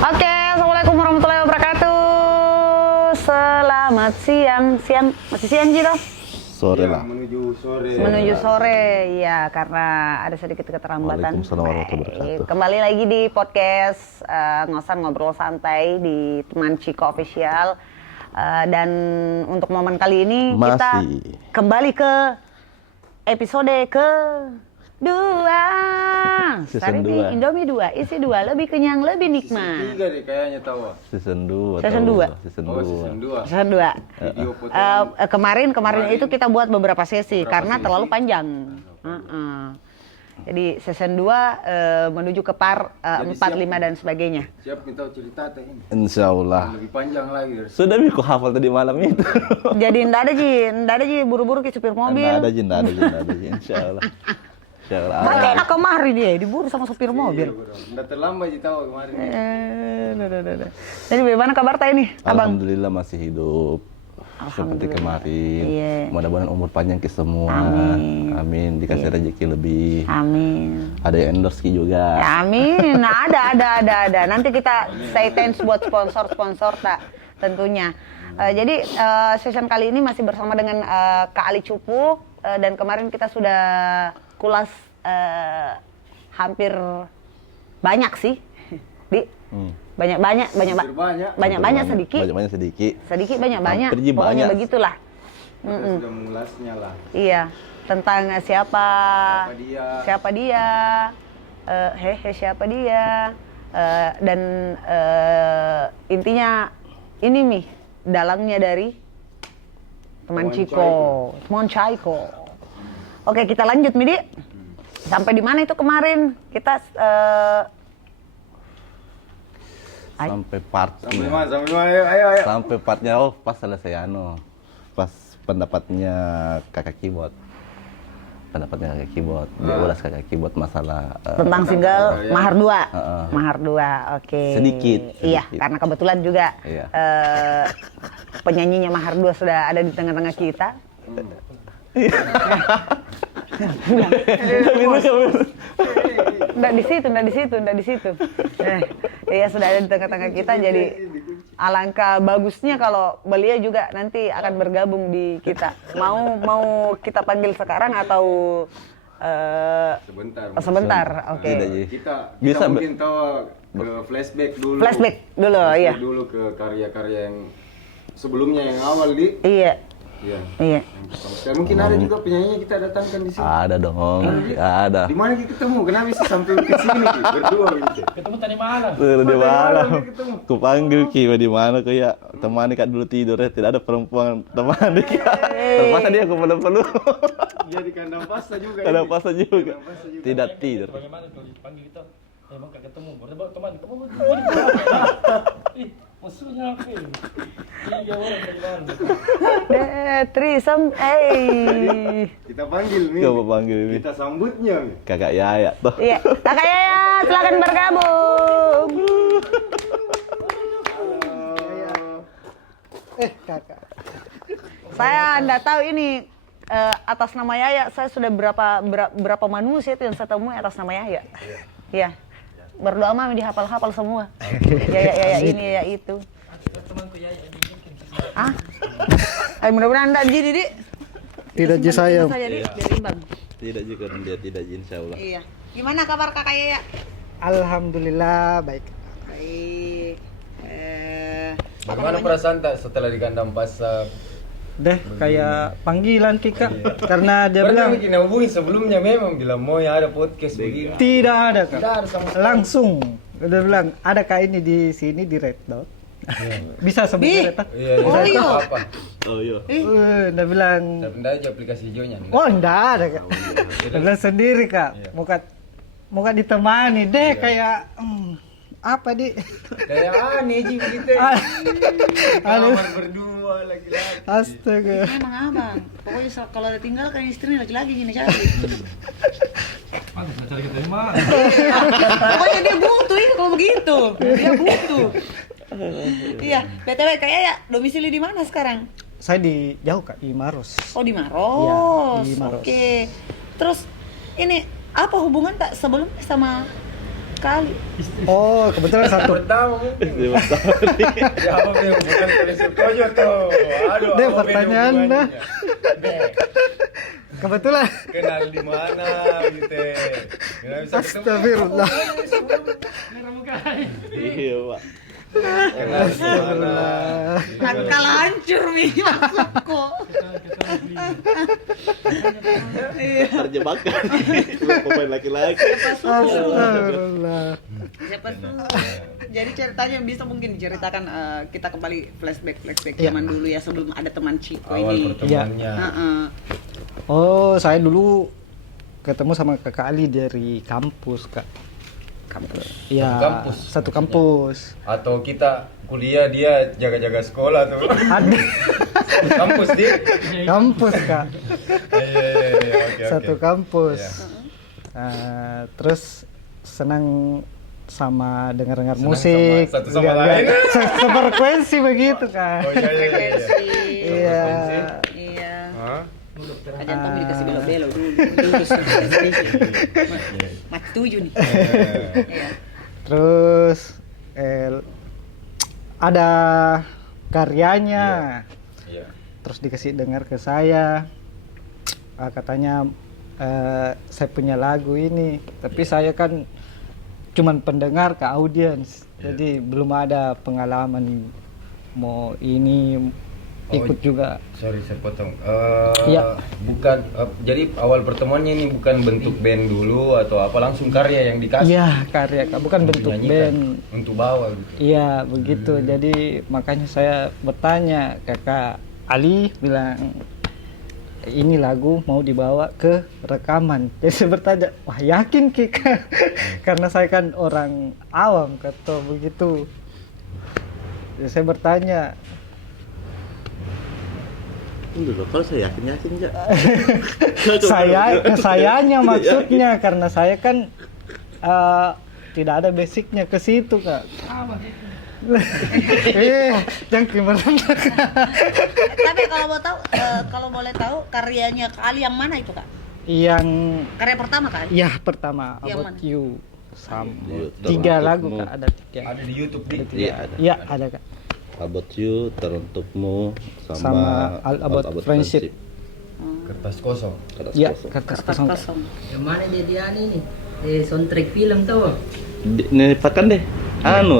Oke, assalamualaikum warahmatullahi wabarakatuh. Selamat siang, masih siang Jiro? Sore lah. Menuju sore, ya karena ada sedikit keterlambatan. Waalaikumsalam warahmatullahi wabarakatuh. Kembali lagi di podcast Ngosan Ngobrol Santai di Teman Ciko Official. Dan untuk momen kali ini kita kembali ke episode kedua. Season 2. Indomie 2, isi 2, lebih kenyang, lebih nikmat. Season 3 deh kayaknya tahu. Season 2. Season 2. Season 2. Oh, season 2. Season 2. Video foto. Kemarin itu kita buat beberapa sesi karena sesi. terlalu panjang. Jadi season 2 menuju ke part 4, 5 dan sebagainya. Siap minta cerita teh ini. Insya Allah. Lebih panjang lagi. Sudah Miko hafal tadi malam itu. Jadi ndak ada ji buru-buru ke supir mobil. Nggak ada Ji. Insya Allah. Insya Allah. Kan enak kemarin dia diburu sama supir mobil. Udah terlambat sih tahu kemarin. Jadi bagaimana kabar teh ini, Abang? Alhamdulillah masih hidup. Seperti kemarin. Iya. Mudah-mudahan umur panjang ke semua. Amin. Dikasih rezeki lebih. Amin. Ada yang endorse juga. Amin. Nah, ada. Nanti kita say thanks buat sponsor tak tentunya. Jadi season kali ini masih bersama dengan Kak Ali Cupu dan kemarin kita sudah kulas hampir banyak sih. Banyak sedikit. Sedikit banyak. Hampir Pokoknya banyak. begitulah. Kita sudah mengulasnya lah. Iya, tentang siapa dia, siapa dia, dan intinya ini nih dalangnya dari teman Ciko. Oke, kita lanjut Midi. Sampai di mana itu kemarin? Kita Sampai partnya. Sampai mana? Ayo. Sampai partnya pas selesai pas pendapatnya kakak keyboard. Dia ulas kakak keyboard masalah tentang single Mahar 2. Mahar 2, oke. Sedikit. Iya, karena kebetulan juga penyanyinya Mahar 2 sudah ada di tengah-tengah kita. Nggak di situ. Iya, sudah ada di tengah-tengah kita, jadi alangkah bagusnya kalau beliau juga nanti akan bergabung di kita. Mau kita panggil sekarang atau sebentar. Oke. Kita Bisa, mungkin tahu ke flashback dulu. Iya. Dulu ke karya-karya yang sebelumnya yang awal di. Iya. Dan mungkin ada juga penyanyinya kita datangkan di sini. Ada dong. Ada. Di mana kita ketemu? Kenapa bisa sampai ke sini berdua gitu? Ketemu tadi malam. Di malam. Ketemu. Ku panggil Ki, di mana kau ya? Temani Kak dulu tidur ya. Tidak ada perempuan temani Kak. Terpaksa dia aku peluk-peluk. Jadi kandang pasta juga. Kandang pasta juga. Tidak tidur. Bagaimana kalau dipanggil kita? Emang gak ketemu. Baru teman kamu. Musuhnya apa ini? 3 orang dari mana? Trisam, Kita panggil Mi. Coba panggil Mi. Kita sambutnya Mi. Kakak Yaya tuh. Iya, Kakak Yaya, silakan bergabung. Kakak. Saya nggak tahu ini atas nama Yaya, saya sudah berapa manusia itu yang saya temui atas nama Yaya. Iya. Berdoa mah dihafal-hafal semua. Yaya ini, Yaya itu. Temanku Yaya ini mungkin. Mudah-mudahan enggak jadi, Dik. Tidak ji saya. Biar imbang. Tidak juga dia tidak insya Allah. Iya. Gimana kabar Kakak Yaya? Alhamdulillah baik. Baik. Bagaimana perasaan tak setelah di kandang pasar? Deh kayak panggilan Kika karena dia Pernah bilang bikin hubungi sebelumnya memang bilang mau ya ada podcast begini. tidak ada Kak. Tidak ada sama sekali. Langsung udah bilang ada Kak ini di sini di Red Dot. Bisa sebut Red Dot. Iya. Oh, iya. Apa? Oh iya. Udah bilang Tidak aja aplikasi hijaunya. oh enggak ada Kak. Dia bilang sendiri Kak. Muka ditemani deh kayak apa di Kayak aneh sih begitu. Kamar berdua lagi-lagi. Astaga. Emang abang, pokoknya kalau ada tinggal kan istrinya lagi-lagi gini cari. Pantas nggak cari kita di mana? Pokoknya dia butuh itu kalau begitu. Dia butuh. Iya, BTW kayak ya domisili di mana sekarang? Saya di jauh Kak di Maros. Oh di Maros. Iya, di Maros. Oke. Terus ini apa hubungan tak sebelumnya sama sekali. Oh, kebetulan satu. Pertama mungkin. Istri pertama nih. Ya apa yang bukan prinsip kojo tuh. Aduh, Deh, apa pertanyaan hubungannya? dah. Deh, Kebetulan. kenal di mana gitu. Nggak bisa ketemu. Astagfirullah. Iya, Pak. Kenal di mana. Nakal hancur Mi maksudku. Terjebakkan. Pemain laki-laki. Astagfirullah. Siapa tuh? Jadi ceritanya bisa mungkin diceritakan kita kembali flashback Iya. zaman dulu ya sebelum ada teman Ciko Awal ini. pertemuannya. Heeh. Oh, saya dulu ketemu sama Kakak Ali dari kampus, Kak. Kampus. Iya, Satu kampus, satu kampus. Atau kita kuliah dia jaga-jaga sekolah tuh. Ada Kampus di. kampus, Kak. Iya, oke. Satu kampus. Iya. Terus senang sama dengar-dengar Senang musik. sama satu sama Enggak, lain. Sefrekuensi begitu, Kak. Oh iya. Frekuensi. Iya. Iya. Hah? Ajan Tommy dikasih belo-belo dulu sedikit. Mati 7 nih. Iya. Terus ada karyanya. Iya. Terus dikasih dengar ke saya. Katanya saya punya lagu ini, tapi saya kan cuman pendengar ke audiens. Jadi belum ada pengalaman mau ini ikut juga. Sorry saya potong. Iya. Bukan jadi awal pertemuannya ini bukan bentuk band dulu atau apa, langsung karya yang dikasih. Iya, karya, Kak, bukan bentuk Dinyanyikan band. untuk bawa gitu. Iya, begitu. Jadi makanya saya bertanya, Kakak Ali bilang ini lagu mau dibawa ke rekaman. Jadi saya bertanya, wah yakin Kika? Karena saya kan orang awam kata begitu. Jadi saya bertanya, Enggak, kalau saya yakin enggak. sayanya maksudnya karena saya kan tidak ada basicnya ke situ, Kak. Jangan merendah. Tapi kalau mau tahu, kalau boleh tahu karyanya Kak Ali yang mana itu Kak? Yang Karya pertama kan? ya pertama Yang About mana? You sama Iya, 3 lagu, Teruntukmu. Kak, ada 3. Ada di YouTube di. Iya, ada. Iya, ada, Kak. About You, Teruntukmu, Sama All About Friendship. Kertas kosong. Kertas Iya, kosong. kertas Kertas kosong. kosong. Yang mana dia nih? Soundtrack film tuh. Nipakan deh.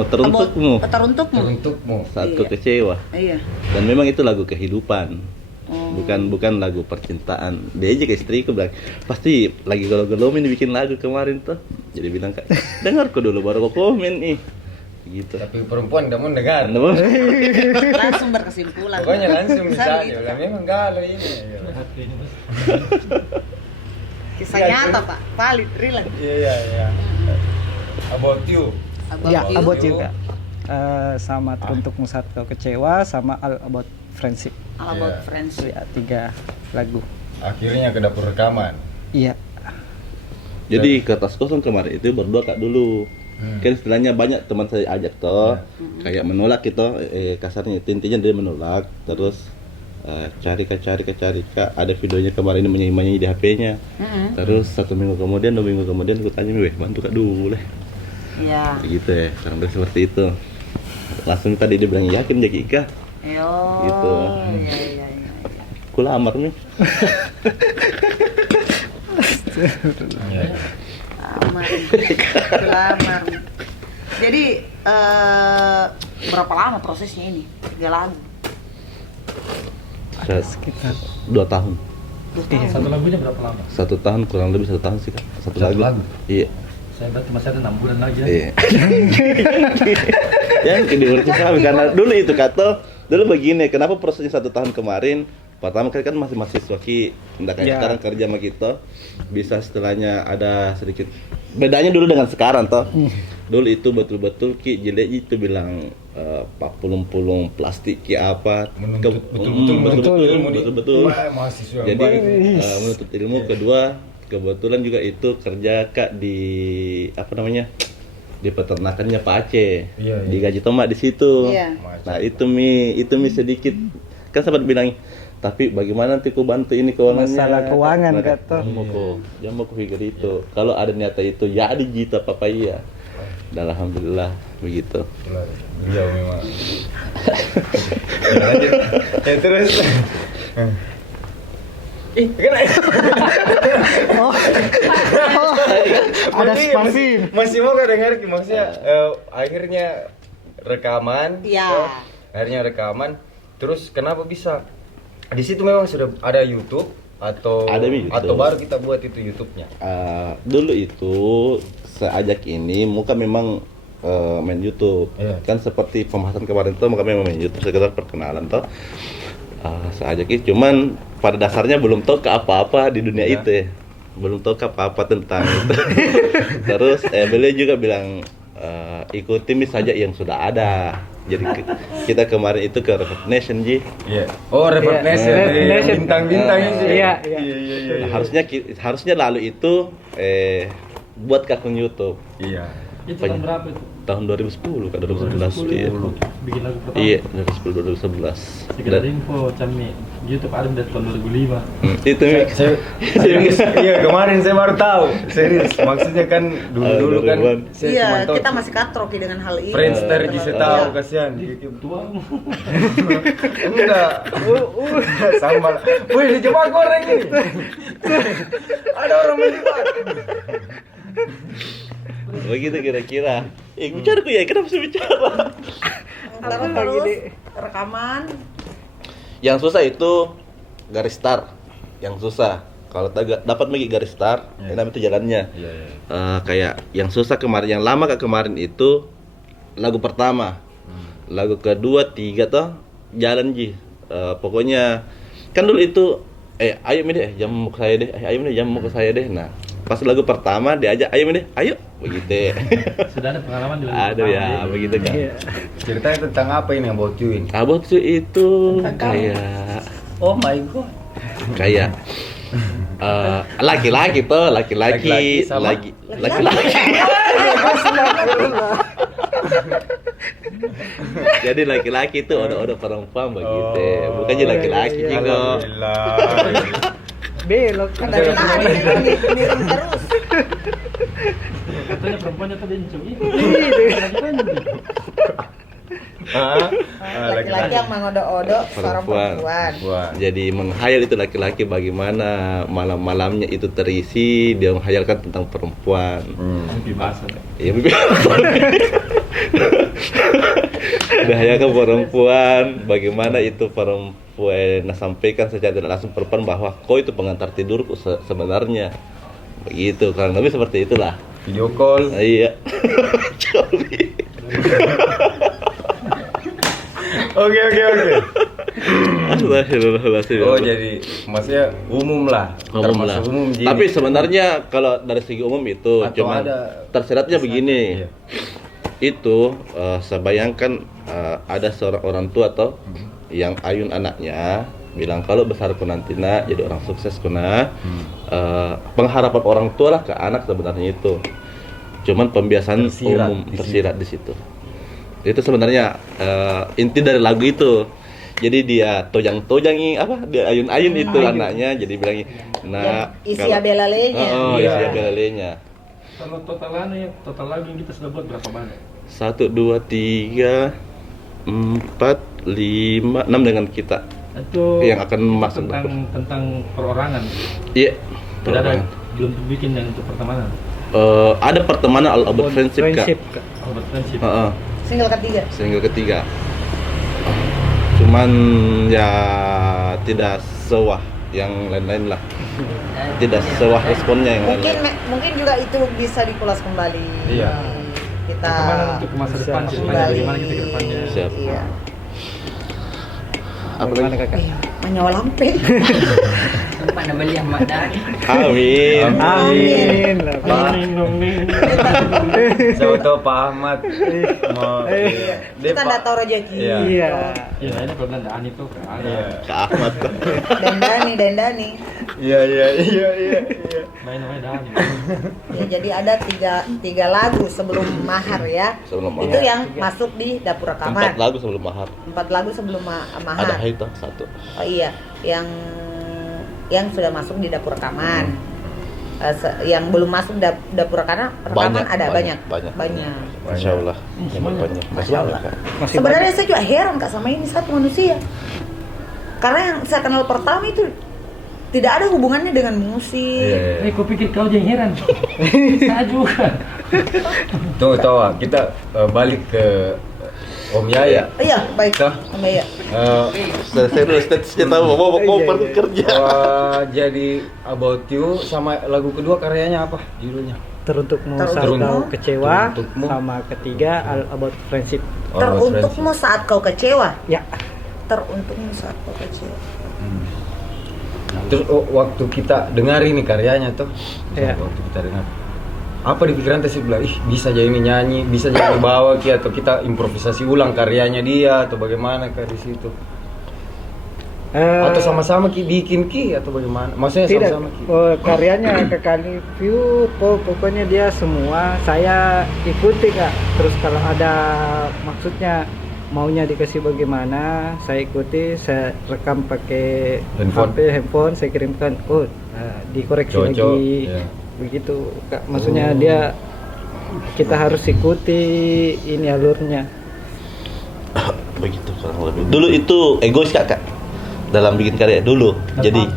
Teruntukmu. Teruntukmu. Teruntukmu. Saatku Iya. kecewa. Iya. Dan memang itu lagu kehidupan. Oh. Bukan lagu percintaan. Dia aja ke istriku bilang, pasti lagi galau-galau ini bikin lagu kemarin tuh. Jadi bilang, Kak, dengar kok dulu baru kau komen ih. Gitu. Tapi perempuan tidak mau dengar. Langsung berkesimpulan. Pokoknya langsung Misalnya ditanya, "Lah, memang galau ini." Kisah nyata Pak, valid, real. Iya. About You. Ya, You. About You, Kak. Sama Teruntukmu Saat Kau Kecewa sama All About Friendship. All About Iya. Friends. Ya, 3 lagu. Akhirnya ke dapur rekaman. Iya. Jadi kertas kosong kemarin itu berdua Kak dulu. Kan istilahnya banyak teman saya ajak toh, kayak menolak gitu, kasarnya intinya dia menolak. Terus cari kak, ada videonya kemarin ini menyanyi di HP-nya. Terus 1 minggu kemudian, 2 minggu kemudian aku tanya, weh bantu Kak dulu lah. Iya. Gitu ya, karena udah seperti itu. Langsung tadi dia bilang yakin jadi Ika. Yo. Gitu. Iya. Aku lamar nih. Iya. Lamar. Jadi berapa lama prosesnya ini? 3 lagu. Sekitar 2 tahun. Satu lagunya berapa lama? 1 tahun kurang lebih 1 tahun sih Kak. Satu lagu. Iya. Saya berarti masih ada 6 bulan lagi ya. Iya. Yang diurus kami karena dulu itu kata dulu begini, kenapa prosesnya 1 tahun kemarin? Pertama kali kan masih mahasiswa Ki, nggak kayak Ya. sekarang kerja sama kita bisa setelahnya ada sedikit bedanya dulu dengan sekarang toh. Dulu itu betul-betul Ki jelek itu bilang pulung-pulung plastik Ki apa Menuntut betul-betul ilmu di- betul. Wah, mahasiswa yang Jadi baik. menuntut ilmu. Kedua, kebetulan juga itu kerja Kak di apa namanya? Di peternakannya Pak Aceh. Iya. Digaji tomat di situ. Iya. Nah, itu mi sedikit kan sempat bilang, tapi bagaimana nanti ku bantu ini keuangannya? Masalah keuangan, Kak. kata. Jangan mau ku pikir itu. Kalau ada niatan itu, ya ada jita papa iya. Dan alhamdulillah begitu. Beliau memang. Lanjut. Ya terus. Kan Ada spasi. masih mau gak dengar maksudnya akhirnya rekaman. Iya. Akhirnya rekaman. Terus kenapa bisa? Di situ memang sudah ada YouTube atau Ada YouTube. atau baru kita buat itu YouTube-nya. Dulu itu seajak ini muka memang main YouTube. Iya. Kan seperti pembahasan kemarin tuh muka memang main YouTube sekedar perkenalan tuh. Seajak itu cuman pada dasarnya belum tahu ke apa-apa di dunia Iya. itu ya. Belum tahu ke apa-apa tentang itu. Terus beliau juga bilang ikuti saja yang sudah ada. Jadi kita kemarin itu ke Reverb Nation Ji. Iya. Oh, Reverb Iya. Nation. Reverb Nation. Bintang-bintang itu. Iya, Nah, harusnya lalu itu buat ke akun YouTube Iya. Itu tahun berapa itu? tahun 2010 ke 2011 iya. Bikin lagu pertama. Iya, 2010 2011. Sekedar info, Cami YouTube ada dari tahun 2005. Itu Serius, iya kemarin saya baru tahu. Serius, maksudnya kan dulu kan saya Iya, cuma tahu kita masih katroki dengan hal ini. Friendster di Iya. tahu kasihan. Tua. Enggak, sambal. Wih, dijebak goreng ini. Ada orang menjebak. begitu kira-kira. Bicara ya, kenapa sih bicara? Terus rekaman. Yang susah itu garis start. Yang susah. Kalau dapat lagi garis start, enak itu jalannya. Iya, iya. Kayak yang susah kemarin, yang lama kemarin itu lagu pertama, lagu kedua, tiga toh jalan Ji. Pokoknya kan dulu itu ayo deh jam mau ke saya deh, ayo deh jam mau ke saya deh. Nah pas lagu pertama diajak ayo deh, ayo begitu. Sudah ada pengalaman di lagu Aduh pertama, ya Ji. begitu kan. Ceritanya tentang apa ini yang bocuin? Abot tuh itu kayak Oh my god. kayak laki-laki tuh Laki-laki sama? laki-laki jadi laki-laki itu ada perempuan begitu bukannya laki-laki juga Alhamdulillah. Belok kan. Dari tadi miring terus. Katanya perempuannya tuh bencong. Laki-laki yang mengodo-odo seorang perempuan. jadi menghayal itu laki-laki bagaimana malam-malamnya itu terisi dia menghayalkan tentang perempuan Mimpi basah. iya dia hayalkan perempuan bagaimana itu perempuan nah sampaikan secara tidak langsung perempuan bahwa kau itu pengantar tidurku sebenarnya begitu kurang lebih seperti itulah Video call. iya Oke. Astagfirullahaladzim. Oh jadi maksudnya umum lah. Umum lah. Termasuk umum Ji. Tapi sebenarnya kalau dari segi umum itu Atau cuma ada tersiratnya begini. Iya. Itu saya bayangkan ada seorang orang tua atau yang ayun anaknya bilang kalau besarku nanti nak jadi orang sukses kuna pengharapan orang tua lah ke anak sebenarnya itu. Cuman pembiasaan Tersirat umum di tersirat di situ. Itu sebenarnya inti dari lagu itu. Jadi dia tojang-tojangi apa? Dia ayun-ayun itu anaknya. Jadi bilangin, nah Yang isi abelalenya. Oh, Iya. isi abelalenya. Kalau totalannya, total lagu yang kita sudah buat berapa banyak? 1, 2, 3, 4, 5, 6 dengan kita. Itu Yang akan masuk tentang perorangan. Iya. Tidak ada, belum bikin yang untuk pertemanan. Ada pertemanan all about friendship, Kak. Obat friendship. Single ketiga. Single ketiga. Cuman ya tidak sewah yang lain-lain lah. Tidak sewah responnya yang Mungkin lain-lain. mungkin juga itu bisa dikulas kembali. Iya. Kita Pertemanan untuk masa depan, ceritanya kembali. bagaimana kita ke depannya. Siap. Iya. Apa Gimana lagi? kakak? Menyawa lampe. Pada beli Ahmad Dhani. Amin. Amin. Siapa tahu Pak Ahmad mau Kita nggak tahu rezeki. Iya. Iya. Ya, ini kalau Dhani tuh kan. Iya. Ke Ahmad. Dendani. Iya. Main namanya Dhani. Ya, jadi ada tiga lagu sebelum mahar ya. Sebelum Itu mahar. yang masuk di dapur 4 rekaman. lagu sebelum mahar. 4 lagu sebelum mahar. Ada Haita 1. Oh iya, yang sudah masuk di dapur rekaman. yang belum masuk dapur rekaman ada banyak. Insya Allah. Banyak. Masih banyak, Kak. Sebenarnya saya juga heran Kak sama ini satu manusia. Karena yang saya kenal pertama itu tidak ada hubungannya dengan musik. Kau pikir kau yang heran? Saya juga. Tahu kita balik ke Om Yaya. Iya, baik. Toh? Om Yaya. Saya dulu statusnya tahu mau pergi kerja. Jadi About You sama lagu kedua karyanya apa judulnya? Teruntukmu saat Teruntukmu. kau kecewa, Teruntukmu. sama ketiga All About Friendship. Teruntukmu saat kau kecewa. Ya, Teruntukmu saat kau kecewa. Terus waktu kita dengar ini karyanya tuh, Iya. waktu kita dengar, apa di pikiran sih bilang, bisa jadi ini nyanyi, bisa jadi bawa Ki, atau kita improvisasi ulang karyanya dia atau bagaimana Kak di situ? Atau sama-sama Ki bikin Ki atau bagaimana? Maksudnya tidak. sama-sama Ki? Karyanya kekali view, pokoknya dia semua saya ikuti Kak. Terus kalau ada maksudnya maunya dikasih bagaimana, saya ikuti, saya rekam pakai handphone, saya kirimkan, dikoreksi Cocok, lagi, ya. begitu Kak. Maksudnya dia kita harus ikuti ini alurnya. Begitu kurang lebih. Dulu itu egois Kak dalam bikin karya dulu. Jadi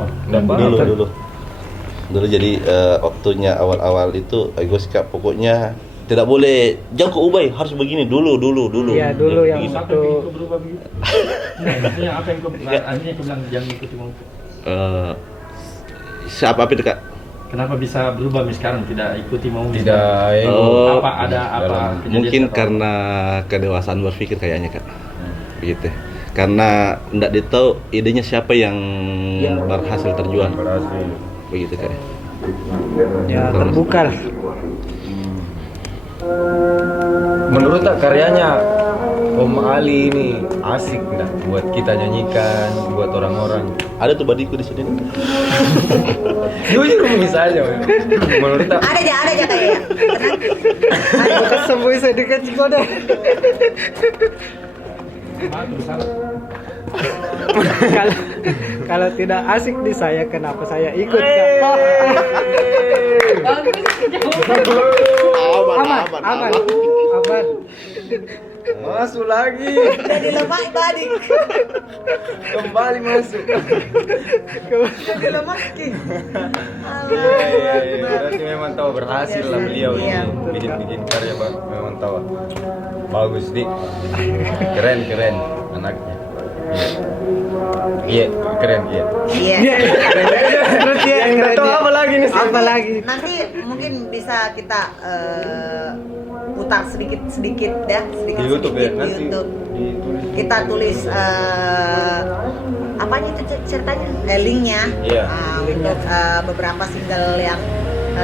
dulu jadi waktunya awal-awal itu egois Kak, pokoknya tidak boleh jangan ke ubah, harus begini dulu. Iya, dulu yang begini. Apa yang kau berubah begitu? Maksudnya apa yang kau akhirnya kau bilang jangan ikuti mau? Siapa itu Kak? Kenapa bisa berubah sekarang tidak ikuti mau? Tidak Oh, apa ada apa? kejadian Mungkin apa? karena kedewasaan berpikir kayaknya Kak. Begitu. Karena tidak ditahu idenya siapa yang berhasil terjual. Begitu Kak. Ya terbuka lah. Menurut tak karyanya Om Ali ini asik nggak buat kita nyanyikan, buat orang-orang? Ada tuh badiku di sini. Jujur misalnya, menurut tak Ada aja kayaknya. Bekas sembuh saya dikasih kode. Kalau tidak asik di saya, kenapa saya ikut Kak? Aman. masuk lagi, Jadi lemak badik. kembali masuk. Jadi lemak king. Iya. Berarti memang tahu berhasil lah beliau Iya. ini bikin karya memang tahu. Bagus dik, keren anaknya. Iya, keren iya. Iya. Terus dia Nggak tahu apa lagi nih. Apa lagi? Nanti mungkin bisa kita putar sedikit ya, Di YouTube ya, di nanti YouTube. ditulis. Kita tulis apanya itu ceritanya, linknya. Iya. Untuk beberapa single yang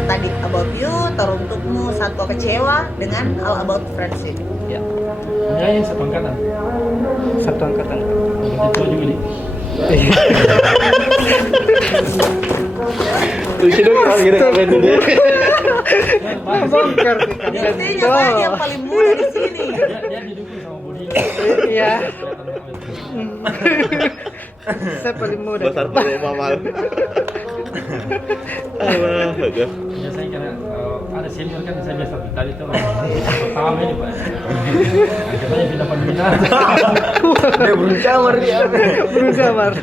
tadi About You, Teruntukmu, Saat Kau Kecewa, dengan All About Friendship. Ya, Ya yang satu angkatan. satu angkatan. Itu juga nih. Bongkar Intinya saya yang paling muda di sini. Dia didukung sama Budi. Iya. Saya paling muda. Besar perlu mamal. Allah, agak. Biasanya karena ada senior kan saya biasa tadi tuh pertama ini Pak. Akhirnya pindah pembina. Dia beruncamar dia. Berusaha. Allah,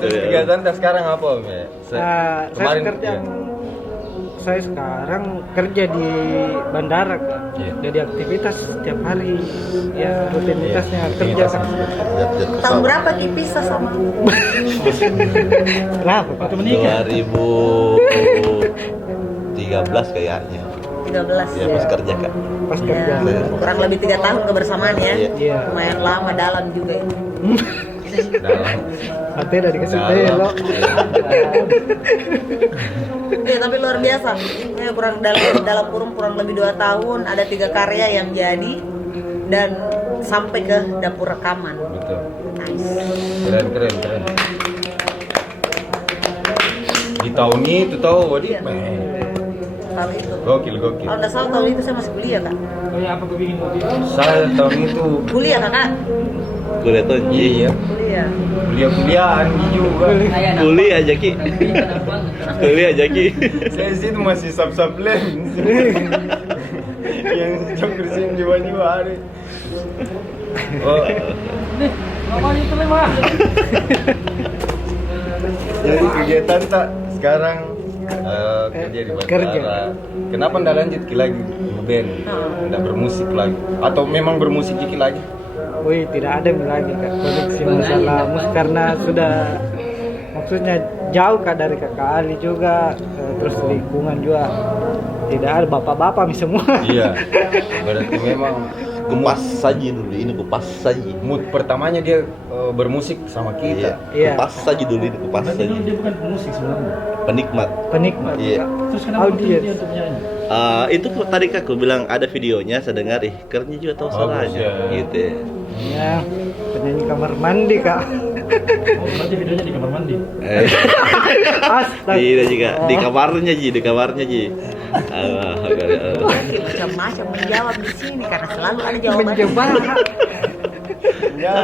Terus agak. kegiatan dah sekarang apa Om ya? Saya sekarang kerja di bandara Kak. Iya. Jadi aktivitas setiap hari, ya rutinitasnya kerja. Tahun berapa dipisah sama? Kenapa Pak? Waktu menikah. 2013 kayaknya. 13 Ya pas kerja Kak. Pas Ya, kerja. kurang lebih 3 tahun kebersamaan ya. Iya. Lumayan lama, dalam juga itu. Dalam. Hati udah dikasih Dalam. belok. Ya, tapi luar biasa. Ya, dalam kurang lebih 2 tahun ada 3 karya yang jadi dan sampai ke dapur rekaman. Betul. Nice. Keren. Di tahun itu tahu Wadi. Iya. Tahun itu. Gokil. Kalau nggak salah tahun itu saya masih kuliah Kak. Oh ya apa kau bikin waktu itu? Saya tahun itu Kuliah Kakak. Gue lihat tuh iya. Kuliah. Iya. Kuliah-kuliahan juga. Kuliah aja Ki. Kuliah aja Ki. Saya situ masih sub lens. Yang jam bersihin jiwa-jiwa hari. Oh, Apa itu lema? jadi kegiatan tak sekarang kerja di Kerja. bandara. Kenapa ndak lanjut Ki lagi ngeband? Ndak bermusik lagi? Atau memang bermusik Ki lagi? Wih, tidak ada lagi Kak koneksi masalah musik karena sudah maksudnya jauh Kak dari Kakak Ali juga, terus lingkungan juga tidak ada bapak-bapak nih semua. Iya. Berarti memang Kupas saji dulu, ini kupas saji. mood pertamanya dia bermusik sama kita. Iya. Kupas saji dulu, ini kupas Berarti saji. dulu dia bukan pemusik sebenarnya. Penikmat. Penikmat. Iya. Kak. Terus kenapa Audiens. dia untuk nyanyi? Itu tadi Kak aku bilang ada videonya, saya dengar kerennya juga tahu Bagus, suaranya. ya. Gitu ya. Ya, penyanyi kamar mandi Kak. Oh, berarti videonya di kamar mandi. Astaga. Tidak juga di kamarnya Ji, di kamarnya Ji. Allah, Macam-macam menjawab di sini karena selalu ada jawaban. Menjebak. Ya,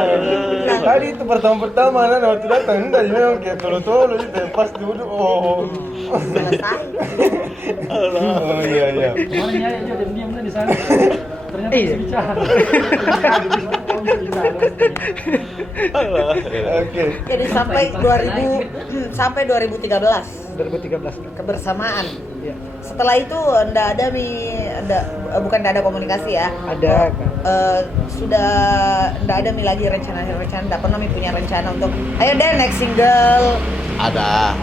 tadi itu pertama-pertama kan waktu datang enggak memang kayak tolo-tolo gitu pas duduk Selesai. oh iya Kemarin nyanyi aja diam-diam di sana. Ternyata Iya. bisa bicara. oke Jadi sampai 2013 2013. kebersamaan. Iya. Setelah itu bukan ndak ada komunikasi ya. Ada Kak. Sudah ndak ada lagi rencana, ndak pernah punya rencana untuk ayo deh next single. ada.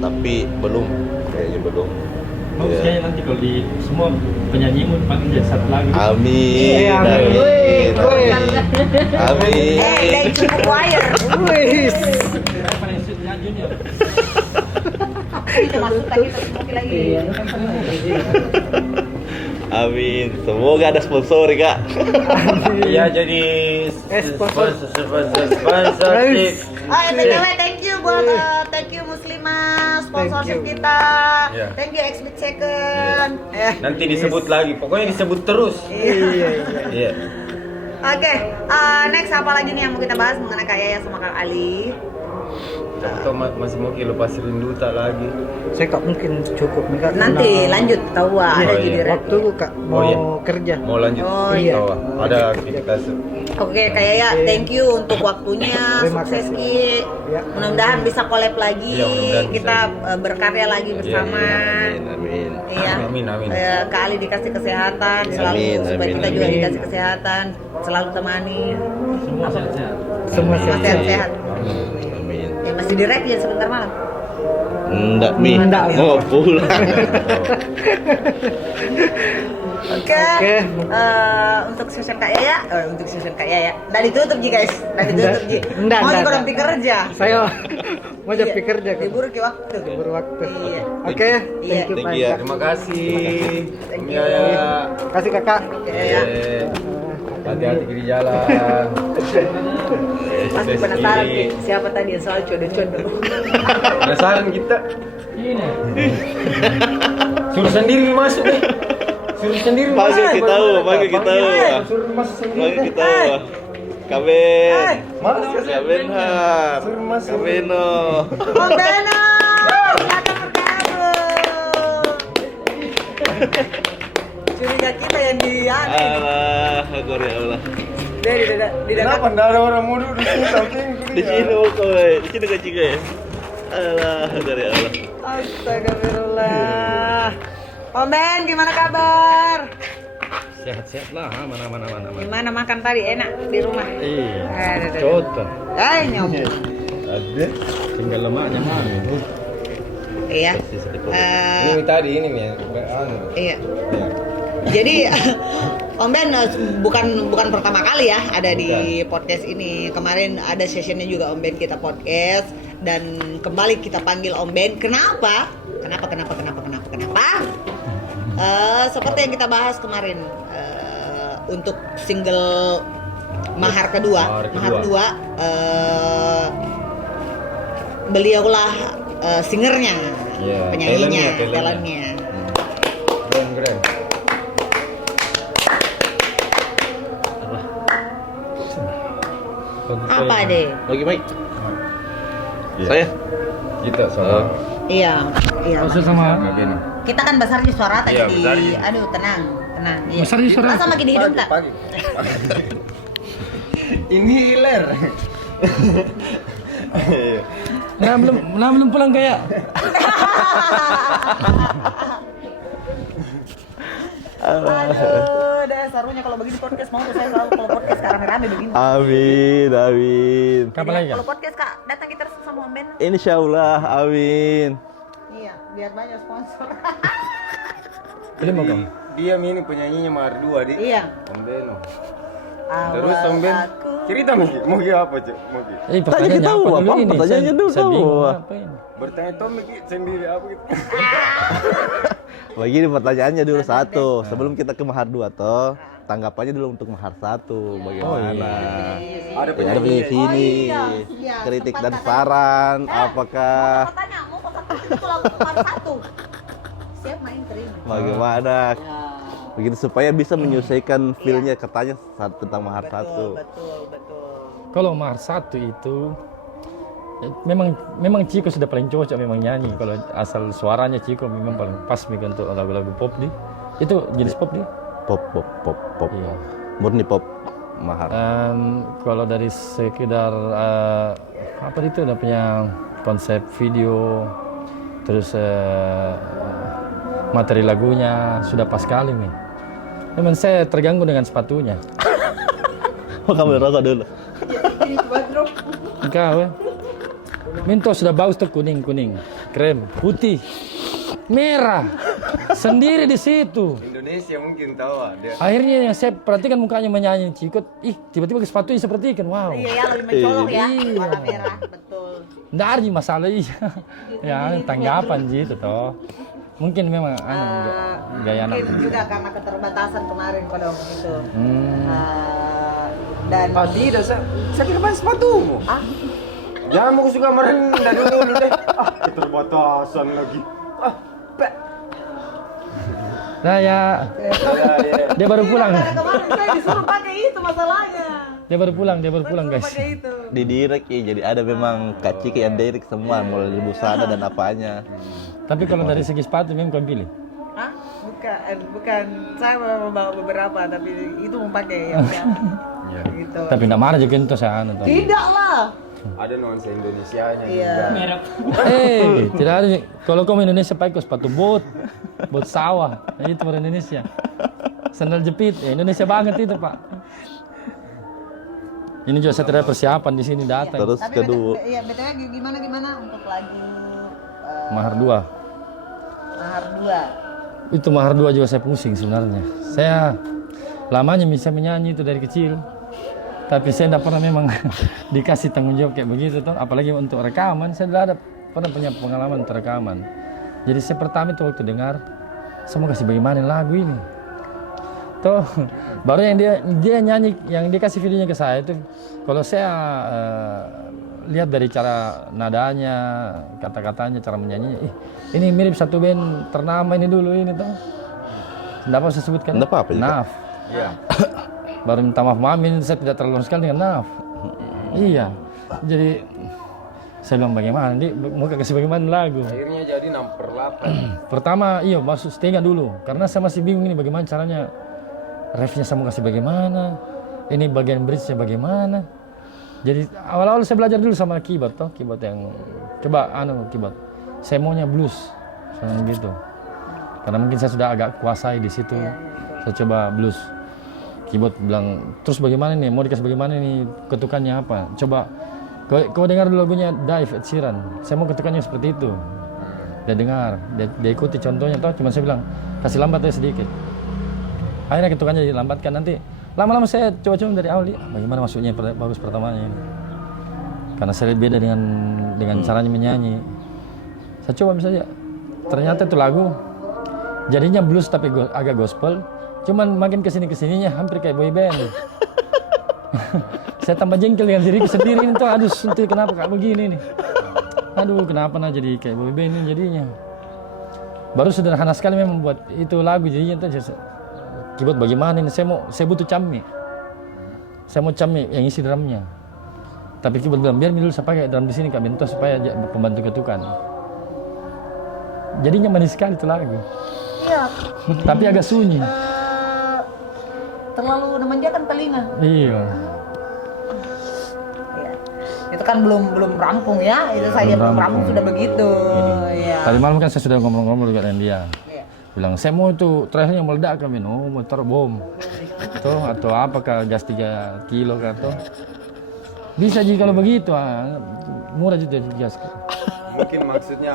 Tapi belum, kayaknya belum. Bagusnya nanti kalau di semua penyanyi mau panggil jadi satu lagu. Amin, Iya, amin. amin, Wih, amin. Dari cukup choir. Wih. Apa yang sudah nyanyi junior? Itu masuk tadi terus lagi. Iya. Amin. Semoga ada sponsor Kak. iya jadi Sponsor. sponsorship Thank you buat thank you Muslimah sponsorship Thank you. kita. Iya. Thank you Exhibit Second. nanti disebut lagi pokoknya disebut terus Iya. iya Oke, next apa lagi nih yang mau kita bahas mengenai Kak Yaya sama Kak Ali? atau masih mau lepas rindu tak lagi Saya Kak mungkin cukup nih Kak. Nanti Karena lanjut tahu ada Oh, jadi iya. rap. waktu Kak mau Oh, iya. kerja. mau lanjut Oh, iya. Oh, ada aktivitas Oke, Kak Yaya, thank you untuk waktunya. Terima Sukses kasih. Ki. Ya. Mudah-mudahan bisa collab lagi. Iya, mudah-mudahan bisa. Kita berkarya lagi bersama. Amin. Iya. Amin, amin. Kak Ali dikasih kesehatan selalu Amin, supaya amin, kita juga amin. dikasih kesehatan, selalu temani. Semua sehat-sehat. Semua sehat. Sehat-sehat. Amin. Ya, masih di rap ya sebentar malam. Enggak Mi, Enggak, Mi. mau pulang. Oke. Oke. Untuk session Kak Yaya, untuk session Kak Yaya. Dan ditutup Ji guys, dan ditutup Ji. Nggak, Mau nggak, dikorong nggak. kerja. Saya mau jadi Iya, kerja Kak. Diburu ke waktu. Berwaktu. Iya. Oke, Iya. thank you Thank Pak. you, ya. terima kasih Thank Om you. Yaya Kasih Kakak. Yaya. hati-hati di jalan Pasti penasaran nih, siapa tadi yang soal codo-codo. penasaran kita Ini. suruh sendiri masuk nih suruh sendiri Panggil masuk. kita, panggil kita. suruh masuk sendiri Bagi kita. Kaben. masuk Kaben har. Suruh masuk. Kabeno. Om Beno, silakan bergabung. Curiga kita yang di Allah, akbar ya Allah. di kenapa nggak ada orang muda di sini samping Di sini kok, di sini kecil ya. Allah, akbar ya Allah. Astagfirullah. Om Ben, gimana kabar? Sehat-sehat lah, mana. Gimana makan tadi? Enak di rumah? Iya. Aduh. Contoh. Nyomong. ada Tinggal lemaknya mana? Iya. ini tadi ini nih Iya. ya. Jadi Om Ben bukan pertama kali ya ada di podcast ini. Kemarin ada sessionnya juga Om Ben kita podcast dan kembali kita panggil Om Ben. Kenapa? Seperti yang kita bahas kemarin untuk single Mahar kedua, beliaulah singernya, Iya, penyanyinya, talentnya. talentnya. Keren. apa deh? Bagi Mike. Saya. Kita sama Iya, iya. Maksud sama Kabin. Kita kan besar di suara tadi. Iya, besar di- Aduh, tenang. Iya. Besar di suara. Sama gini hidung tak? Pagi. Ini hiler. Nah belum pulang kayak. Aduh, deh serunya kalau begini podcast mau tuh saya selalu kalau podcast rame-rame begini. Amin, amin. Kapan lagi? Kalau podcast Kak, datang kita sama Om Ben. Insyaallah, amin. Iya, biar banyak sponsor. Jadi mau kamu? Dia ini penyanyinya Mahar 2 di. Iya. Om Beno. Terus Om Ben cerita mau apa cek? Mau Pertanyaannya tahu apa apa? dulu ini? Pertanyaannya dulu Saya tahu. bingung apa ini. bertanya Tom sendiri apa gitu. Begini pertanyaannya dulu satu, sebelum kita ke mahar 2 toh, tanggapannya dulu untuk mahar 1 bagaimana? Ada Ya, ada di sini. iya. Kritik Sempat dan katanya. saran apakah Katanya mau itu lagu part 1. Siap main terima. bagaimana? Ya. Begitu supaya bisa menyelesaikan feel-nya katanya tentang mahar 1. Betul. Kalau mahar 1 itu memang Ciko sudah paling cocok memang nyanyi. Kalau asal suaranya Ciko memang paling pas untuk lagu-lagu pop di. Itu jenis pop di. Pop. Iya. Murni pop mahar. Kalau dari sekedar apa itu udah punya konsep video, terus materi lagunya sudah pas sekali nih. Memang saya terganggu dengan sepatunya. Oh, kamu rasa dulu. Enggak, weh. Minto sudah bagus tuh kuning, krem, putih, merah, sendiri di situ. Indonesia mungkin tahu dia. Akhirnya yang saya perhatikan mukanya menyanyi Cikot, tiba-tiba sepatunya seperti ikan, wow. Iya, lebih mencolok ya. Iya. Warna merah, betul. Nggak ada masalah iya. Ya tanggapan gitu toh. Mungkin memang gaya anak. Mungkin juga karena keterbatasan kemarin pada waktu itu. Dan Tidak, saya kira main sepatumu. Jangan mau suka merendah dulu deh. Keterbatasan lagi. Pak. Nah ya, dia baru pulang. kemarin saya disuruh pakai itu masalahnya. Dia baru pulang guys. Pakai itu. Di direct ya, jadi ada memang Kak Ciki yang direct semua, mulai dari busana dan apanya. Tapi kalau dari segi sepatu memang kau pilih. Hah? Bukan. Saya membawa beberapa, tapi itu mau pakai yang gitu. Tapi nggak marah juga itu saya anu toh. Tidak lah. Ada nuansa Indonesianya Iya. juga. Tidak ada. Kalau kau Indonesia pakai sepatu bot sawah, nah, itu orang Indonesia. Sandal jepit, Indonesia banget itu pak. Ini juga saya tidak persiapan di sini datang. Terus Tapi kedua, iya, betulnya gimana untuk lagu Mahar 2. Mahar 2. Itu Mahar 2 juga saya pusing sebenarnya. Saya lamanya bisa menyanyi itu dari kecil. Tapi saya tidak pernah memang dikasih tanggung jawab kayak begitu toh. Apalagi untuk rekaman, saya tidak ada pernah punya pengalaman untuk rekaman. Jadi saya pertama itu waktu dengar, saya mau kasih bagaimana lagu ini. Toh, baru yang dia nyanyi, yang dia kasih videonya ke saya itu, kalau saya lihat dari cara nadanya, kata-katanya, cara menyanyinya, ini mirip satu band ternama ini dulu ini toh. Tidak apa saya sebutkan? Nggak apa-apa juga. Naf. Iya. Baru minta maaf Mamin, saya tidak terlalu sekali dengan Naf. Iya, jadi saya bilang bagaimana, dia mau kasih bagaimana lagu. Akhirnya jadi 6/8. Pertama, iya masuk setengah dulu, karena saya masih bingung ini bagaimana caranya. Refnya saya mau kasih bagaimana, ini bagian bridge-nya bagaimana. Jadi awal-awal saya belajar dulu sama keyboard toh, keyboard yang coba keyboard. Saya maunya blues, sama gitu. Karena mungkin saya sudah agak kuasai di situ. Saya coba blues. Keyboard bilang, terus bagaimana nih, mau dikasih bagaimana nih, ketukannya apa? Coba, kau dengar dulu lagunya Dive Ed Sheeran, saya mau ketukannya seperti itu. Dia dengar, dia ikuti contohnya toh, cuma saya bilang, kasih lambat aja sedikit. Akhirnya ketukannya dilambatkan, nanti lama-lama saya coba-coba dari awal, bagaimana masuknya bagus pertamanya ini. Karena saya lihat beda dengan caranya menyanyi. Saya coba misalnya, ternyata itu lagu, jadinya blues tapi agak gospel, cuman makin kesininya hampir kayak boy band. Saya tambah jengkel dengan diriku sendiri ini tuh, aduh sentuh kenapa kayak begini nih. Aduh kenapa jadi kayak boy band ini jadinya. Baru sederhana sekali memang buat itu lagu jadinya tuh. Keyboard bagaimana ini, saya butuh cami. Saya mau cami yang isi drumnya. Tapi Ki bilang biar dulu saya pakai drum di sini Kak Bento supaya pembantu ketukan. Jadinya manis sekali itu lagu. Iya. Tapi agak sunyi. Terlalu memanjakan telinga. Iya. Iya. Itu kan belum rampung ya. Itu saja belum rampung sudah begitu. Iya. Tadi malam kan saya sudah ngomong-ngomong juga dengan dia. Iya. Bilang saya mau itu terakhirnya meledak kami, motor bom. Tuh atau apakah gas 3 kilo kan tuh. Bisa jadi kalau begitu, murah juga gas. Mungkin maksudnya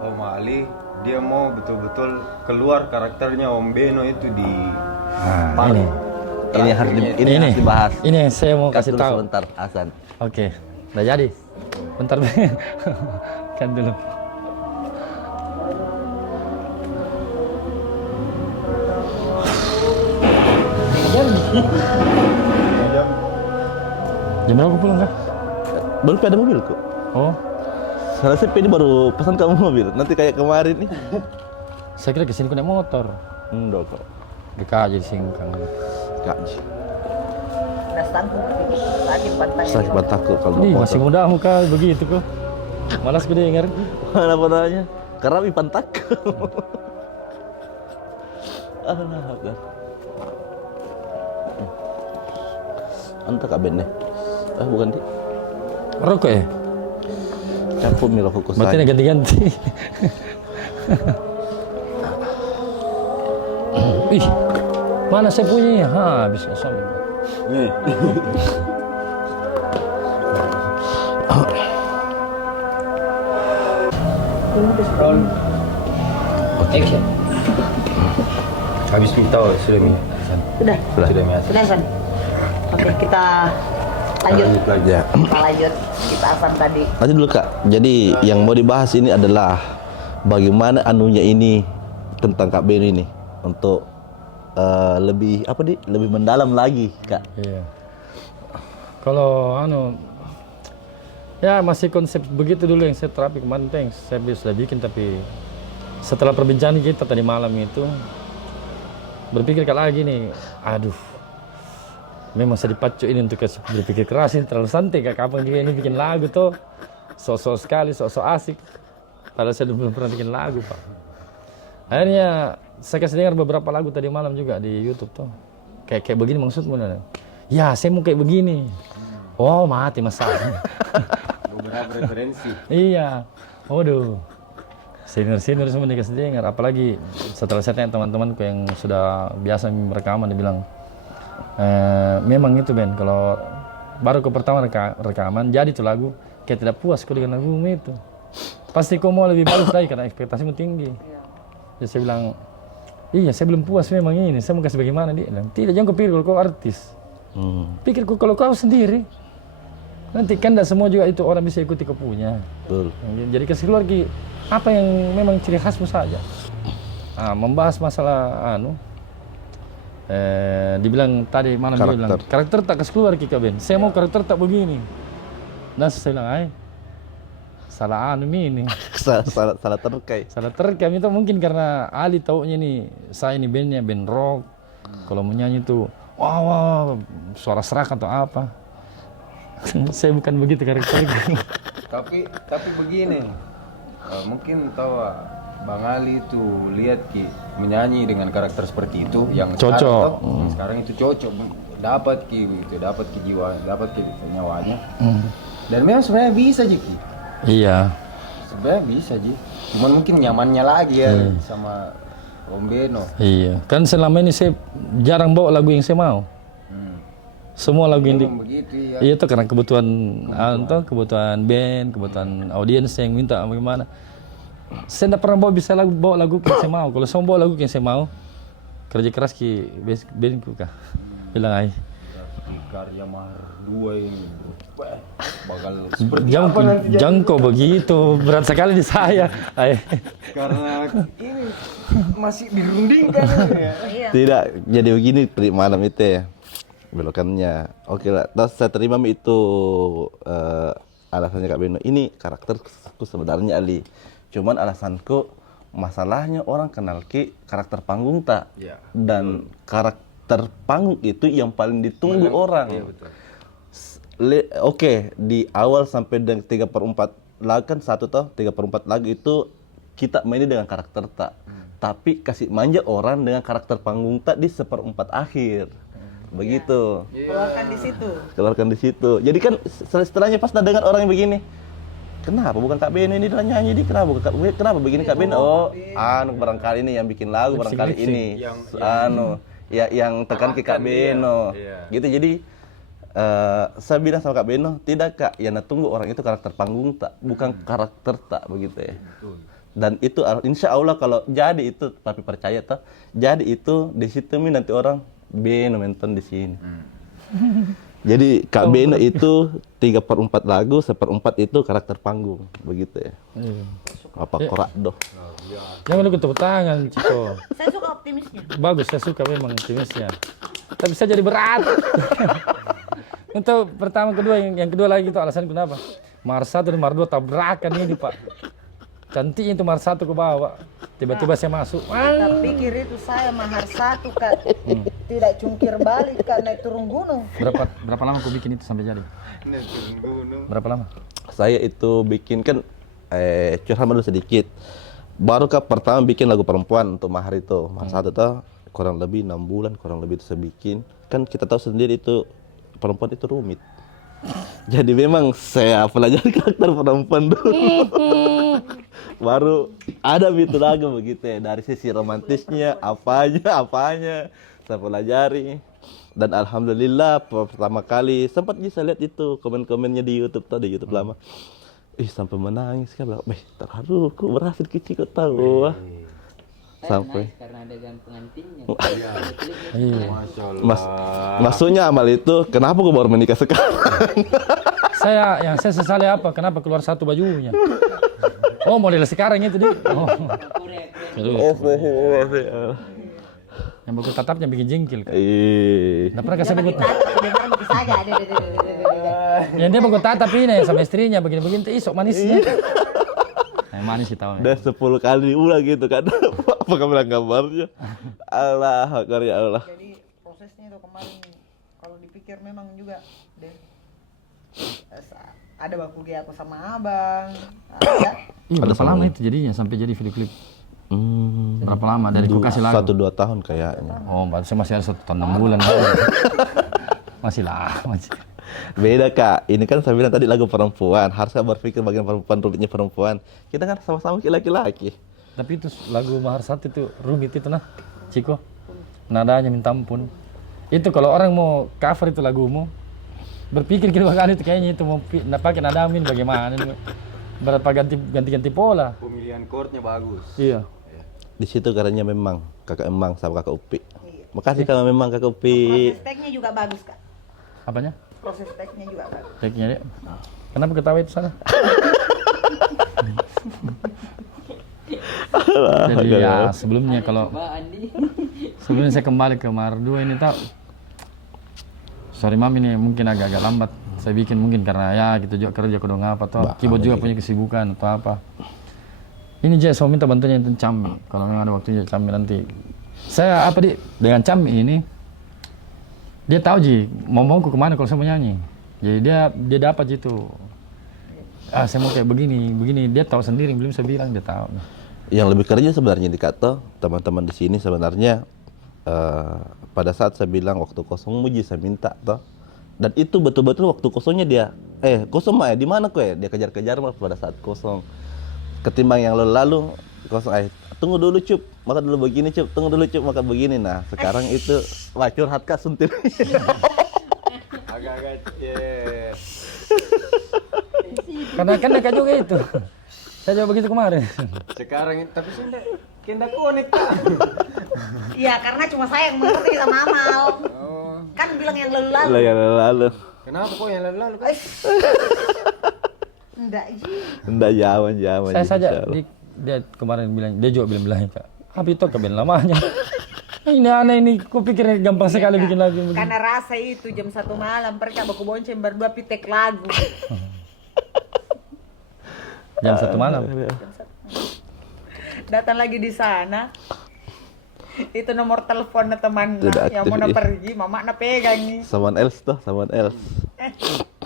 Om Ali dia mau betul-betul keluar karakternya Om Beno itu di panggung. Ini harus dibahas. Ini yang saya mau kasih dulu tahu. sebentar, Hasan. Oke, udah jadi. Bentar kan dulu. Jam berapa pulang kah? Baru ada mobil kok. Oh, Salah sih ini baru pesan kamu mobil. Nanti kayak kemarin nih. saya kira kesini kau naik motor. Enggak kok. Dekat aja di Singkang. Kaji. Udah tangguh. Sakit pantai. Saya sempat takut kalau Ih, naik masih motor. muda muka begitu kok. Malas gue dengar. Mana namanya? Karena Ipan takut. Akbar. Anta Kak Ben nih. Bukan di. Rokok ya? Campur milo fokus Berarti saja. ini ganti-ganti. Ih, mana saya punya? Habis kosong. Nih. Action. Habis minta sudah Mi. Sudah. Sudah Mi. Sudah San. Oke, kita lanjut. Ya. Kita lanjut. Kita asam tadi. Lanjut dulu Kak. Jadi yang mau dibahas ini adalah bagaimana anunya ini tentang Kak Ben ini untuk lebih lebih mendalam lagi Kak. Iya. Kalau ya masih konsep begitu dulu yang saya terapi kemarin teh, saya sudah bikin tapi setelah perbincangan kita tadi malam itu berpikir kalau lagi nih, aduh, memang saya dipacu ini untuk berpikir keras ini terlalu santai Kak, kapan juga ini bikin lagu tuh, sok-sok sekali, sok-sok asik, padahal saya belum pernah bikin lagu Pak. Akhirnya saya kasih dengar beberapa lagu tadi malam juga di YouTube tuh, kayak begini maksudmu Nana? Ya saya mau kayak begini. Oh mati masalahnya. Beberapa referensi. Iya, waduh, senior semua dikasih dengar. Apalagi setelah saya tanya teman-temanku yang sudah biasa rekaman, dia bilang, memang itu Ben, kalau baru ke pertama rekaman, jadi tuh lagu, kayak tidak puas kau dengan lagumu itu. Pasti kau mau lebih bagus lagi karena ekspektasimu tinggi. Jadi saya bilang, iya saya belum puas memang ini, saya mau kasih bagaimana. Dia bilang, tidak, jangan kau pikir kalau kau artis. Pikir kalau kau sendiri. Nanti kan tidak semua juga itu orang bisa ikuti kau punya. Betul. Jadi kasih keluar apa yang memang ciri khasmu saja. Membahas masalah dibilang tadi malam dia bilang karakter tak kasih keluar Kak Ben. Saya mau karakter tak begini. Dan saya bilang, salah ini. salah terkait. Salah terkait itu mungkin karena Ali taunya nih, saya ini bandnya band rock. Kalau menyanyi itu, wah, suara serak atau apa. Saya bukan begitu karakternya. Tapi begini, mungkin tahu Bang Ali itu lihat Ki menyanyi dengan karakter seperti itu yang cocok. Sekarang itu cocok, dapat Ki begitu, dapat Ki jiwa, dapat Ki nyawanya. Dan memang sebenarnya bisa Ji Ki. Iya. Sebenarnya bisa Ji. Cuman mungkin nyamannya lagi ya sama Om Beno. Iya. Kan selama ini saya jarang bawa lagu yang saya mau. Semua lagu yang Begitu ya. iya tuh karena kebutuhan band, kebutuhan audiens yang minta bagaimana. Saya tidak pernah bawa lagu yang saya mau. Kalau saya bawa lagu yang saya mau, kerja keras Ki bandku kah? Bilang ay. Karya Mahar 2 ini bakal seperti Jangan kok begitu, berat sekali di saya. Ay. karena ini masih dirundingkan ya. Tidak, jadi begini malam itu ya. Belokannya. Oke lah, terus saya terima itu alasannya Kak Beno. Ini karakterku sebenarnya Ali. Cuman alasanku masalahnya orang kenal Ki karakter panggung tak. Iya. Dan karakter panggung itu yang paling ditunggu orang. Iya betul. Oke, di awal sampai dengan 3/4 lagu kan satu toh, 3/4 lagu itu kita mainnya dengan karakter tak. Tapi kasih manja orang dengan karakter panggung tak di 1/4 akhir. Begitu. Keluarkan di situ. Keluarkan di situ. Jadi kan setelahnya pas dengar orang yang begini, kenapa bukan Kak Beno ini dalam nyanyi di kenapa begini Kak Beno? Oh, barangkali ini yang bikin lagu barangkali ini. Yang tekan ke Kak Beno. Gitu jadi saya bilang sama Kak Beno, tidak Kak, yang tunggu orang itu karakter panggung tak, bukan karakter tak begitu ya. Dan itu insya Allah kalau jadi itu, tapi percaya toh, jadi itu di situ nanti orang Beno nonton di sini. Jadi Kak Beno itu 3/4 lagu, 1/4 itu karakter panggung, begitu ya. Apa korak doh. Jangan lupa tepuk tangan, Ciko. Saya suka optimisnya. Bagus, saya suka memang optimisnya. Tapi saya jadi berat. Untuk pertama, kedua, yang kedua lagi itu alasan kenapa? Mar 1 dan Mar 2 tabrakan ini, Pak. Cantik itu Mar 1 ke bawah. Tiba-tiba saya masuk. Tak pikir itu saya mahar 1 Kak. Tidak cungkir balik Kak, naik turun gunung. Berapa lama kau bikin itu sampai jadi? Berapa lama? Saya itu bikin kan curhat dulu sedikit. Baru Kak pertama bikin lagu perempuan untuk mahar itu. Mahar 1 tuh kurang lebih 6 bulan, kurang lebih itu saya bikin. Kan kita tahu sendiri itu perempuan itu rumit. Jadi memang saya pelajari karakter perempuan dulu. Baru ada itu lagu begitu ya, dari sisi romantisnya apanya saya pelajari. Dan alhamdulillah pertama kali sempat bisa lihat itu komen-komennya di YouTube tuh, di YouTube lama. Sampai menangis kan, terharu, kok berhasil kecil kok tahu. Sampai karena ada pengantinnya. Maksudnya amal itu kenapa gue baru menikah sekarang? Saya sesali apa? Kenapa keluar satu bajunya? Oh, model sekarang itu dia. Oh. Yang bagus tatapnya bikin jengkil. Nggak pernah kasih bagus. Yang dia bagus tatap ini sama istrinya begini-begini tuh isok manisnya. Manis sih tahu. Udah 10 kali diulang gitu kan. Apa kamu bilang gambarnya? Allah, karya Allah. Jadi prosesnya itu kemarin kalau dipikir memang juga deh. Ada baku aku sama abang. Iya, berapa lama itu jadinya sampai jadi video klip? Berapa lama dari ku kasih lagu? 1-2 tahun kayaknya. Oh, berarti masih ada 1 tahun 6 bulan. Masih lama. Beda Kak, ini kan saya bilang tadi lagu perempuan, harusnya berpikir bagian perempuan, rumitnya perempuan. Kita kan sama-sama laki-laki. Tapi itu lagu Mahar 1 itu rumit itu nah, Ciko. Nadanya minta ampun. Itu kalau orang mau cover itu lagumu, berpikir kedua kali itu kayaknya itu mau pakai nada amin bagaimana. Berapa ganti pola. Pemilihan chordnya bagus. Iya. Di situ karena memang Kakak Emang sama Kakak Upi. Makasih kalau memang Kakak Upi. Proses teknya juga bagus Kak. Apanya? Proses teknya juga bagus. Teknya dia. Kenapa ketawa itu sana? Jadi ya sebelumnya saya kembali ke Mar 2 ini tak. Sorry Mam, ini mungkin agak lambat. Saya bikin mungkin karena ya gitu juga kerja kodong apa toh. Keyboard juga punya kesibukan atau apa. Ini Jay, saya minta bantuannya tentang Cammi. Kalau memang ada waktunya Cammi nanti. Saya dengan Cammi ini, dia tahu Ji mau ke kemana kalau saya mau nyanyi. Jadi dia dapat gitu. Saya mau kayak begini. Dia tahu sendiri, belum saya bilang dia tahu. Yang lebih kerja sebenarnya di Kato, teman-teman di sini sebenarnya pada saat saya bilang waktu kosong Muji saya minta toh. Dan itu betul-betul waktu kosongnya dia kosong mah di mana kok ya? Dia kejar-kejar mah pada saat kosong. Ketimbang yang lalu kosong tunggu dulu Cup, makan dulu begini Cup, tunggu dulu Cup, makan begini. Nah, sekarang itu curhat Kak suntil. Agak-agak Karena kan dekat juga itu. Saya jawab begitu kemarin. sekarang tapi sudah kena konek. Iya, karena cuma saya yang mengerti sama Amal. Kan bilang yang lalu-lalu. Yang lalu. Kenapa kok yang lalu-lalu kan? Enggak jaman. Saya saja dia kemarin dia juga bilang Kak. Habis itu keben lamanya. Ini aneh ini, ku pikir gampang sekali bikin lagu begini. Karena rasa itu jam 1 malam, mereka baku bonceng berdua pitek lagu. Jam 1 malam. Datang lagi di sana. Itu nomor telepon temannya Tidak yang aktif, mau iya. pergi, mama na pegang nih. Someone else.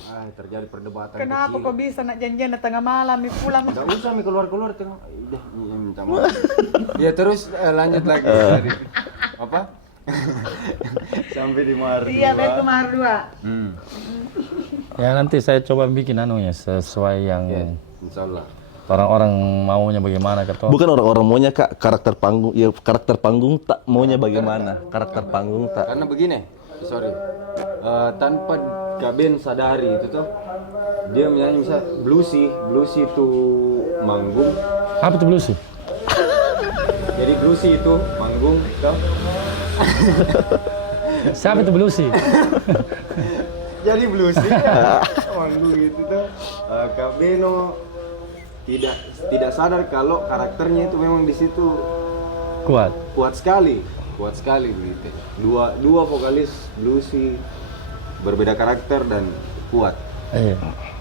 Ah, terjadi perdebatan Kenapa kecil. kok bisa nak janjian di tengah malam nih pulang? Nggak usah mi keluar tengok. Udah, minta maaf. Ya terus lanjut lagi tadi. Apa? Sampai di Mahar Iya, dua. baik ke Mahar 2. Ya nanti saya coba bikin anunya sesuai yang Ya, insya Allah. orang-orang maunya bagaimana kata. Bukan orang-orang maunya Kak, karakter panggung. Ya karakter panggung tak maunya bagaimana? Karakter panggung tak. Karena begini, sorry, tanpa Kak Ben sadari itu tuh, dia menyanyi misal bluesy itu manggung, Apa itu bluesy? jadi bluesy itu manggung, toh. Siapa itu bluesy? Jadi bluesy ya, manggung itu tuh, Kak Beno tidak sadar kalau karakternya itu memang di situ Kuat. kuat sekali begitu. Dua vokalis bluesy berbeda karakter dan kuat Iya.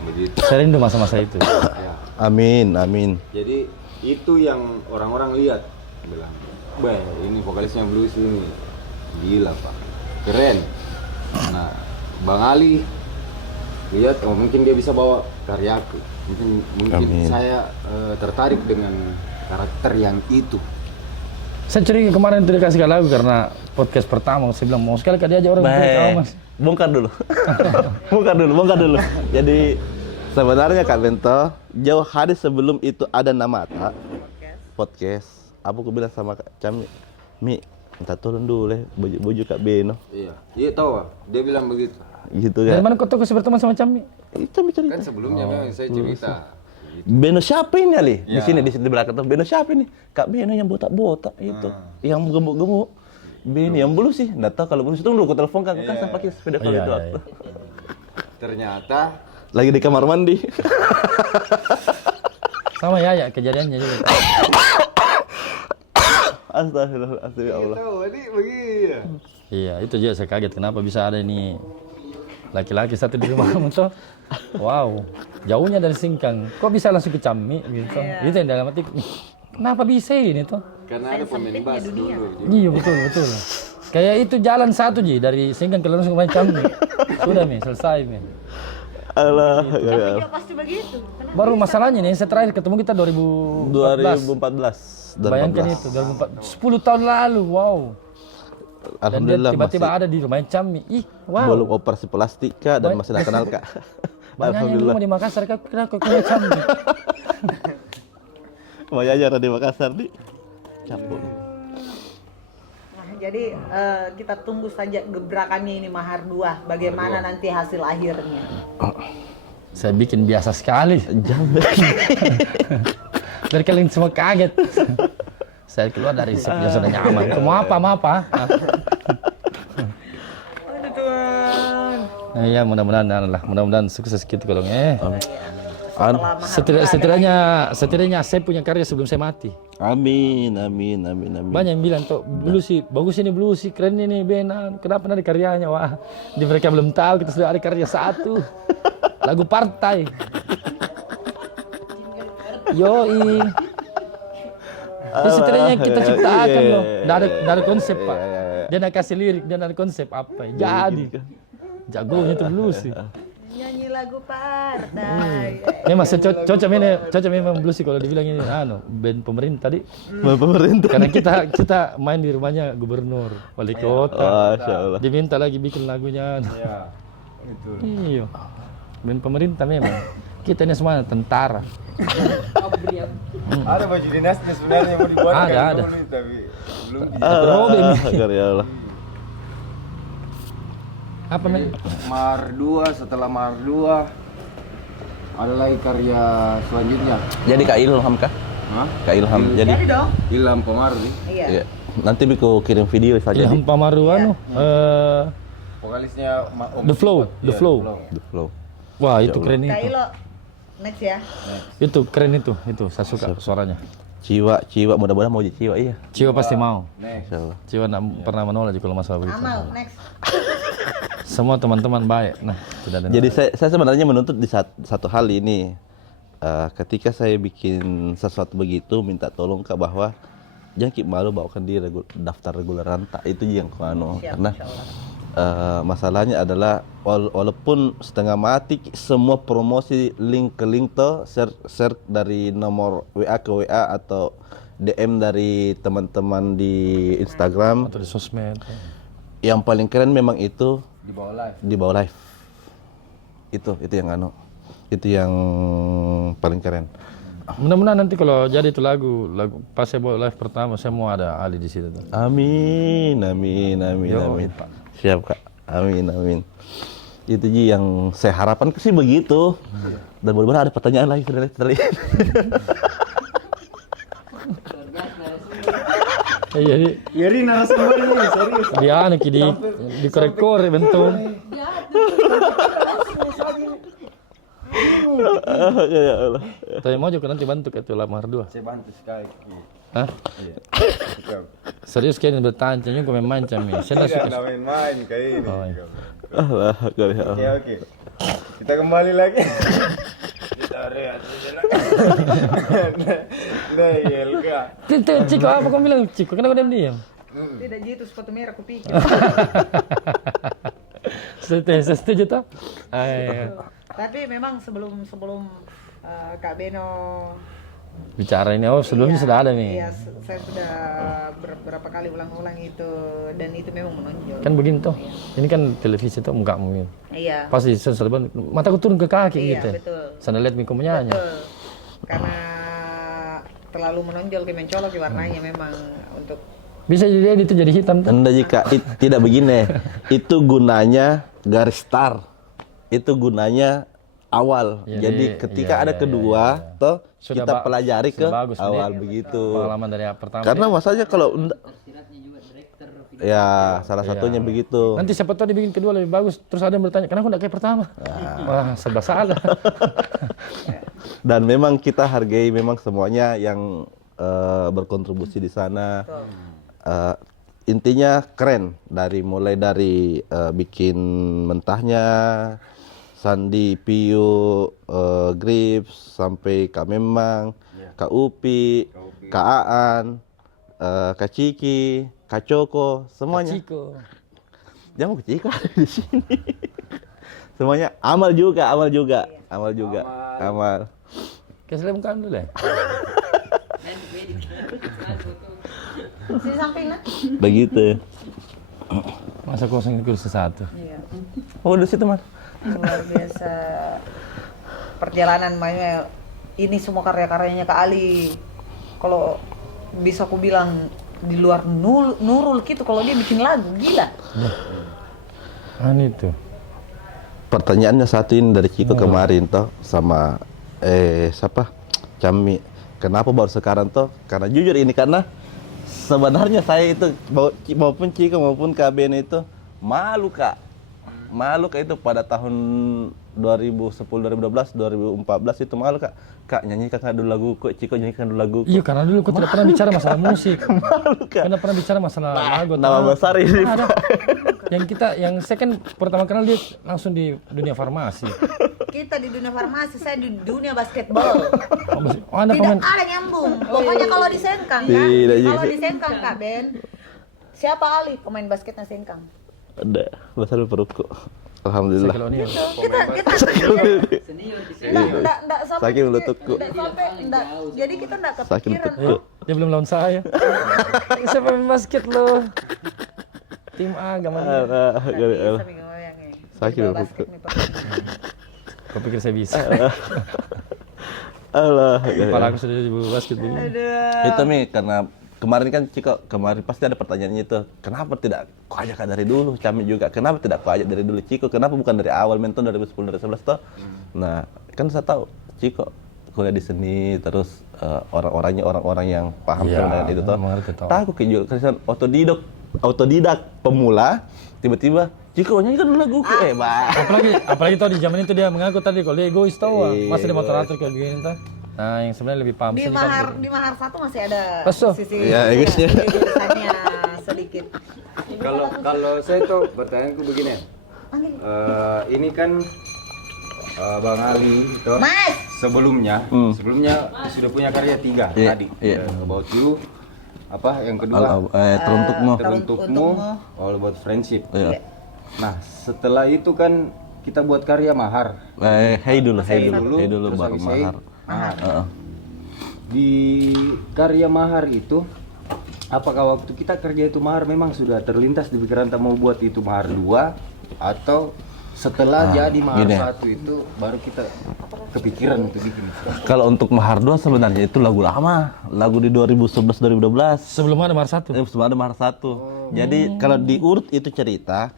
begitu. Saya rindu masa-masa itu. Ya. Amin, amin. Jadi itu yang orang-orang lihat bilang, "Bah, ini vokalisnya bluesy ini. Gila, Pak. Keren." Nah, Bang Ali lihat oh mungkin dia bisa bawa karyaku. Mungkin Amin. saya tertarik dengan karakter yang itu. Saya curiga kemarin itu dikasih lagu karena podcast pertama saya bilang mau sekali diajak orang kau Mas. Bongkar dulu. bongkar dulu. Jadi sebenarnya Kak Bento jauh hari sebelum itu ada nama tak podcast. Aku bilang sama Kak Cami, Mi, minta tolong dulu bujuk Kak Beno. Iya tahu, dia bilang begitu. Gitu Dari kan. mana kau tahu kasih berteman sama Cami? Cami cerita. Kan sebelumnya memang saya cerita. Beno siapa ini Ali? Di Ya. sini di belakang tuh. Beno siapa ini? Kak Beno yang botak-botak itu. Yang gemuk-gemuk. Beno yang belum sih. Nggak tahu kalau belum itu dulu aku telepon kan sempat pakai sepeda kalau Iya, itu iya, waktu. Ternyata Lagi di kamar mandi. Sama Yaya kejadiannya juga. Astagfirullah, ya Allah. tahu ini begini. Iya, itu juga saya kaget kenapa bisa ada ini laki-laki satu di rumah tuh. Wow, jauhnya dari Singkang. Kok bisa langsung ke Cami gitu? Itu yang dalam hati. Kenapa bisa ini tuh? Karena ada pemain bass dulu. Iya betul. Kayak itu jalan satu ji dari Singkang ke langsung ke Cami. Sudah mi, selesai mi. Allah, Dia pasti begitu. Baru masalahnya nih, saya terakhir ketemu kita 2014. 2014. Bayangkan itu, 2014. 10 tahun lalu, wow. Dan dia Alhamdulillah tiba-tiba masih ada di rumah Cami. Ih, wow. belum operasi plastik Kak dan masih nggak kenal Kak. Banyak yang rumah di Makassar, kau kira kau ke Cami. Mau jajar di Makassar nih. Campur. Nah, jadi kita tunggu saja gebrakannya ini Mahar 2. Bagaimana nanti hasil akhirnya? Saya bikin biasa sekali. Jangan. Biar kalian semua kaget. Saya keluar dari sip yang sudah nyaman. Mau apa? Aduh Tuhan. Iya, mudah-mudahan sukses gitu kalau An- setidaknya saya punya karya sebelum saya mati. Amin. Banyak yang bilang tuh bluesy, bagus ini bluesy, keren ini benar. Kenapa ada karyanya? Wah, di mereka belum tahu kita sudah ada karya satu. Lagu partai. Yoi. Jadi setidaknya kita ciptakan loh. Nggak ada konsep Pak. Dia nak kasih lirik, dia nak ada konsep apa? Jadi. Jagonya tuh bluesy. Nyanyi lagu partai. Memang cocok memang bluesy kalau dibilang ini band pemerintah tadi. Pemerintah. Karena kita main di rumahnya gubernur, wali kota. Masya Allah. Diminta lagi bikin lagunya. Iya. Itu. Iya. Band pemerintah memang. Kita ini semua tentara. Ada baju dinasnya sebenarnya mau dibuat Ada. tapi belum di Allah, karya Allah. Apa men? Mahar 2, setelah Mahar 2 ada lagi karya selanjutnya. Jadi Kak Ilham Kak? Hah? Kak Ilham. Jadi Jadi dong. Ilham Pemardi, Iya. ya, nanti aku kirim video saja Ilham di Pamaru vokalisnya Om The Flow, Sibat. The Iya, Flow. The Flow. Wah, itu keren Kak itu. Ilo, next ya. Itu keren itu saya suka suaranya. Ciwa, mudah-mudahan mau jadi Ciwa iya. Ciwa pasti mau. Next. Insyaallah. Ciwa nggak pernah menolak juga kalau masalah begitu. Amal, next. Semua teman-teman baik. Nah, tidak ada. Jadi saya sebenarnya menuntut di satu hal ini. Ketika saya bikin sesuatu begitu, minta tolong Kak bahwa jangan malu bawakan di daftar reguler rantak itu yang kuano Siap, karena insya Allah. masalahnya adalah walaupun setengah mati semua promosi link ke link tuh share dari nomor WA ke WA atau DM dari teman-teman di Instagram. Atau di sosmed. Yang paling keren memang itu Di bawah live. di bawah live. Itu yang paling keren. Mudah-mudahan nanti kalau jadi itu lagu pas saya bawa live pertama saya mau ada Ali di situ tuh. Amin. Yo, Amin. Pak. Siap Kak. Amin. Itu Ji yang saya harapkan sih begitu. Dan mudah-mudahan ada pertanyaan lagi setelah ini. Jadi narasumbernya serius. dia anu di korek-korek bentuk. Ya Allah. Tapi mau juga nanti bantu itu lamar 2. Saya bantu sekali. Hah? Serius kayaknya bertahan juga memang macam ini. Saya Tidak suka. main-main kayak ini. Oh, iya. Allah, ya Allah. Oke. Kita kembali lagi. Kita rehat. Nah, Elga. Ciko apa kau bilang Ciko? Kenapa diam? Tidak gitu sepatu merah kupikir. Setuju toh? Ayo. Tapi memang sebelum Kak Beno Bicara ini sebelumnya sudah ada nih. Iya, saya sudah beberapa kali ulang-ulang itu dan itu memang menonjol. Kan begini toh. Ini kan televisi tuh enggak mungkin. Iya. Pasti selalu mataku turun ke kaki Iya, gitu. betul. Sana lihat Miko menyanyi. Betul. Karena terlalu menonjol ke mencolok warnanya memang untuk Bisa jadi itu jadi hitam tuh. Anda jika tidak begini, itu gunanya garis star. Itu gunanya awal. Jadi ketika ada kedua, toh Sudah kita pelajari ke sudah bagus, awal ini begitu. Pengalaman dari yang pertama. Karena masalahnya kalau Istirahatnya juga direktur. ya salah satunya begitu. Nanti siapa tahu dibikin kedua lebih bagus. Terus ada yang bertanya, kenapa enggak kayak pertama? Wah, serba salah. Dan memang kita hargai memang semuanya yang berkontribusi di sana. Intinya keren mulai dari bikin mentahnya, Sandi, Pio, Grips, sampai Kak Memang, Kak Upi, Kak Aan, Kak Ciki, Kak Coko, semuanya. Ciko. Jangan Kak Ciko ada di sini. Semuanya amal juga. Kayak selebkan dulu ya. sini samping lah. Begitu. Masa kosong kursi satu. Iya. Oh, di situ, Mas. Luar biasa perjalanan mainnya. Ini semua karya-karyanya Kak Ali. Kalau bisa aku bilang di luar Nurul gitu kalau dia bikin lagu gila. Itu. Pertanyaannya satu ini dari Ciko kemarin toh sama siapa? Cami. Kenapa baru sekarang toh? Karena jujur ini karena sebenarnya saya itu maupun Ciko maupun Kak Ben itu malu Kak itu pada tahun 2010, 2012, 2014 itu malu Kak nyanyikan dulu lagu kok Ciko nyanyikan dulu lagu. Iya, karena dulu aku tidak pernah bicara masalah musik. Malu Kak. Karena pernah bicara masalah lagu. Nama besar ini. Ada. Yang saya kan pertama kenal dia langsung di dunia farmasi. Kita di dunia farmasi, saya di dunia basketbol. Oh, Anda Tidak pemain. ada nyambung. Pokoknya kalau di Sengkang kan. Tidak, Kalau iya. di Sengkang Kak Ben. Siapa Ali pemain basketnya Sengkang? Ada besar perutku. Alhamdulillah. Sekilo ini. Kita Senior di sini. enggak sampai Sakit lututku. jadi kita enggak Sakit kepikiran. lututku. Dia belum lawan saya. Saya pemain basket loh. Tim A gaman. Sakit lututku. Kau pikir saya bisa? Allah. Kepala aku sudah di bulu basket begini. Itu Mi karena kemarin kan Ciko pasti ada pertanyaannya itu. Kenapa tidak kau ajak dari dulu? Cami juga. Kenapa tidak kau ajak dari dulu Ciko? Kenapa bukan dari awal mentor 2010 2011 toh? Nah, kan saya tahu Ciko kuliah di seni terus orang-orangnya orang-orang yang paham Iya, dengan itu toh. mengerti toh. Tahu kayak kan autodidak pemula tiba-tiba Ciko nyanyi kan dulu lagu Bang. Apalagi tau di zaman itu dia mengaku tadi kalau dia egois tau, masa dia motor atur kayak begini tuh. Nah, yang sebenarnya lebih paham Di seni mahar kan. di mahar satu masih ada Peso. sisi Ya, egoisnya. egoisannya sedikit. Kalau saya tuh pertanyaanku begini. Ini kan Bang Ali toh, Mas, sebelumnya sudah punya karya 3 Iya, tadi. iya. About You, apa yang kedua? Teruntukmu. Teruntukmu, All About Friendship. Iya. Nah, setelah itu kan kita buat karya mahar. Hey dulu Terus baru habis Hey, mahar. mahar. Di karya mahar itu, apakah waktu kita kerja itu mahar memang sudah terlintas di pikiran kita mau buat itu mahar 2 atau setelah jadi mahar gini. 1 itu baru kita kepikiran untuk bikin? Kalau untuk mahar 2 sebenarnya itu lagu lama, lagu di 2011 2012. Sebelum ada Mahar 1. Sebelum ada mahar 1. Jadi kalau diurut itu cerita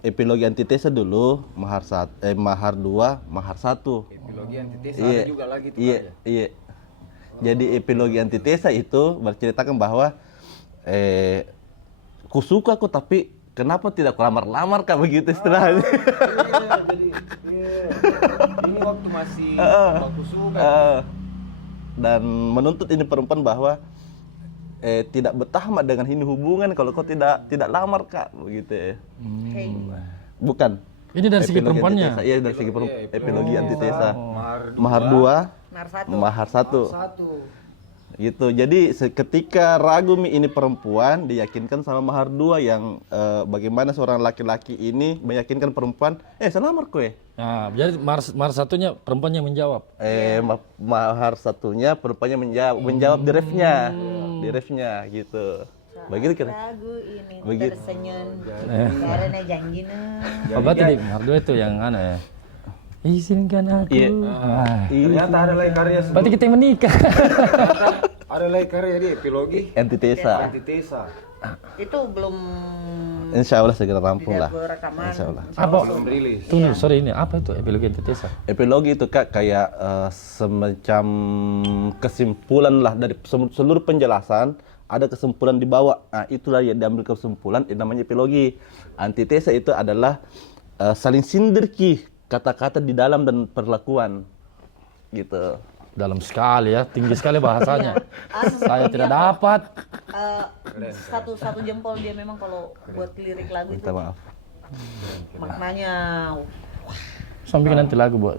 epilogi antitesa dulu, mahar 2, mahar 1. Epilogi antitesa Iya, ada juga lagi tuh iya, karya. iya. Jadi epilogi antitesa itu menceritakan bahwa kusuka aku tapi kenapa tidak kulamar-lamar kak begitu istilahnya. Ini waktu masih baku suka. Dan menuntut ini perempuan bahwa tidak betah mak dengan ini hubungan kalau kau tidak lamar kak begitu ya. Bukan. Ini dari segi Epilogi perempuannya. antitesa. Iya dari segi epilogi antitesa. Mahar Mahar 2, Mahar 1. mahar 1. Gitu. Jadi ketika Ragumi ini perempuan diyakinkan sama mahar 2 yang bagaimana seorang laki-laki ini meyakinkan perempuan, selamar kue. Nah, jadi Mahar 1-nya perempuannya menjawab. Mahar 1-nya perempuannya menjawab di refnya gitu. Begitu kira. Lagu ini Begitu. tersenyum karena janjinya. Apa tadi Mahar 2 itu yang ya? Izinkan aku. Iya. Ternyata ada lagi karya Berarti kita yang menikah. ada lagi karya di epilogi Antitesa. antitesa. Itu belum Insya Allah segera rampung lah. rekaman. Insya Allah. Apa? Belum rilis. Tunggu, sorry ini apa itu epilogi antitesa? Epilogi itu kak kayak semacam kesimpulan lah dari seluruh penjelasan, ada kesimpulan di bawah. Nah itulah yang diambil kesimpulan, itu namanya epilogi. Antitesa itu adalah saling sindir kata-kata di dalam dan perlakuan gitu. Dalam sekali ya, tinggi sekali bahasanya. Saya tidak dapat. Satu jempol dia memang kalau buat lirik lagu itu Minta maaf. maknanya Sampai nanti lagu buat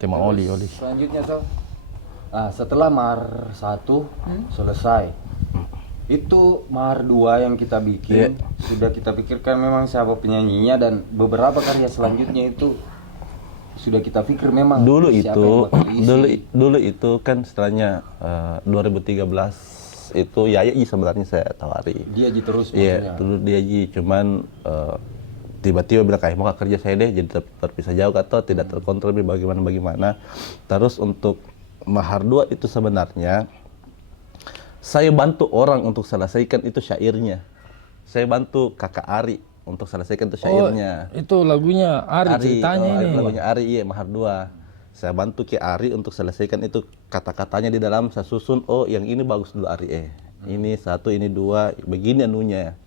tema Oli. Selanjutnya setelah mahar 1 selesai. Itu mahar 2 yang kita bikin sudah kita pikirkan memang siapa penyanyinya dan beberapa karya selanjutnya itu sudah kita pikir memang Dulu siapa itu yang bakal isi. dulu itu kan setelahnya 2013 itu Yaya sebenarnya saya tawari. Dia terus Iya, maksudnya. dulu dia cuman tiba-tiba bilang kayak mau kerja saya deh, jadi terpisah jauh atau tidak terkontrol bagaimana. Terus untuk mahar 2 itu sebenarnya saya bantu orang untuk selesaikan itu syairnya. Saya bantu kakak Ari untuk selesaikan itu syairnya. Itu lagunya Ari ceritanya ini. Lagunya Ari, iya mahar 2. Saya bantu Ki Ari untuk selesaikan itu kata-katanya di dalam, saya susun, oh yang ini bagus dulu Ari ini 1, ini 2, begini anunya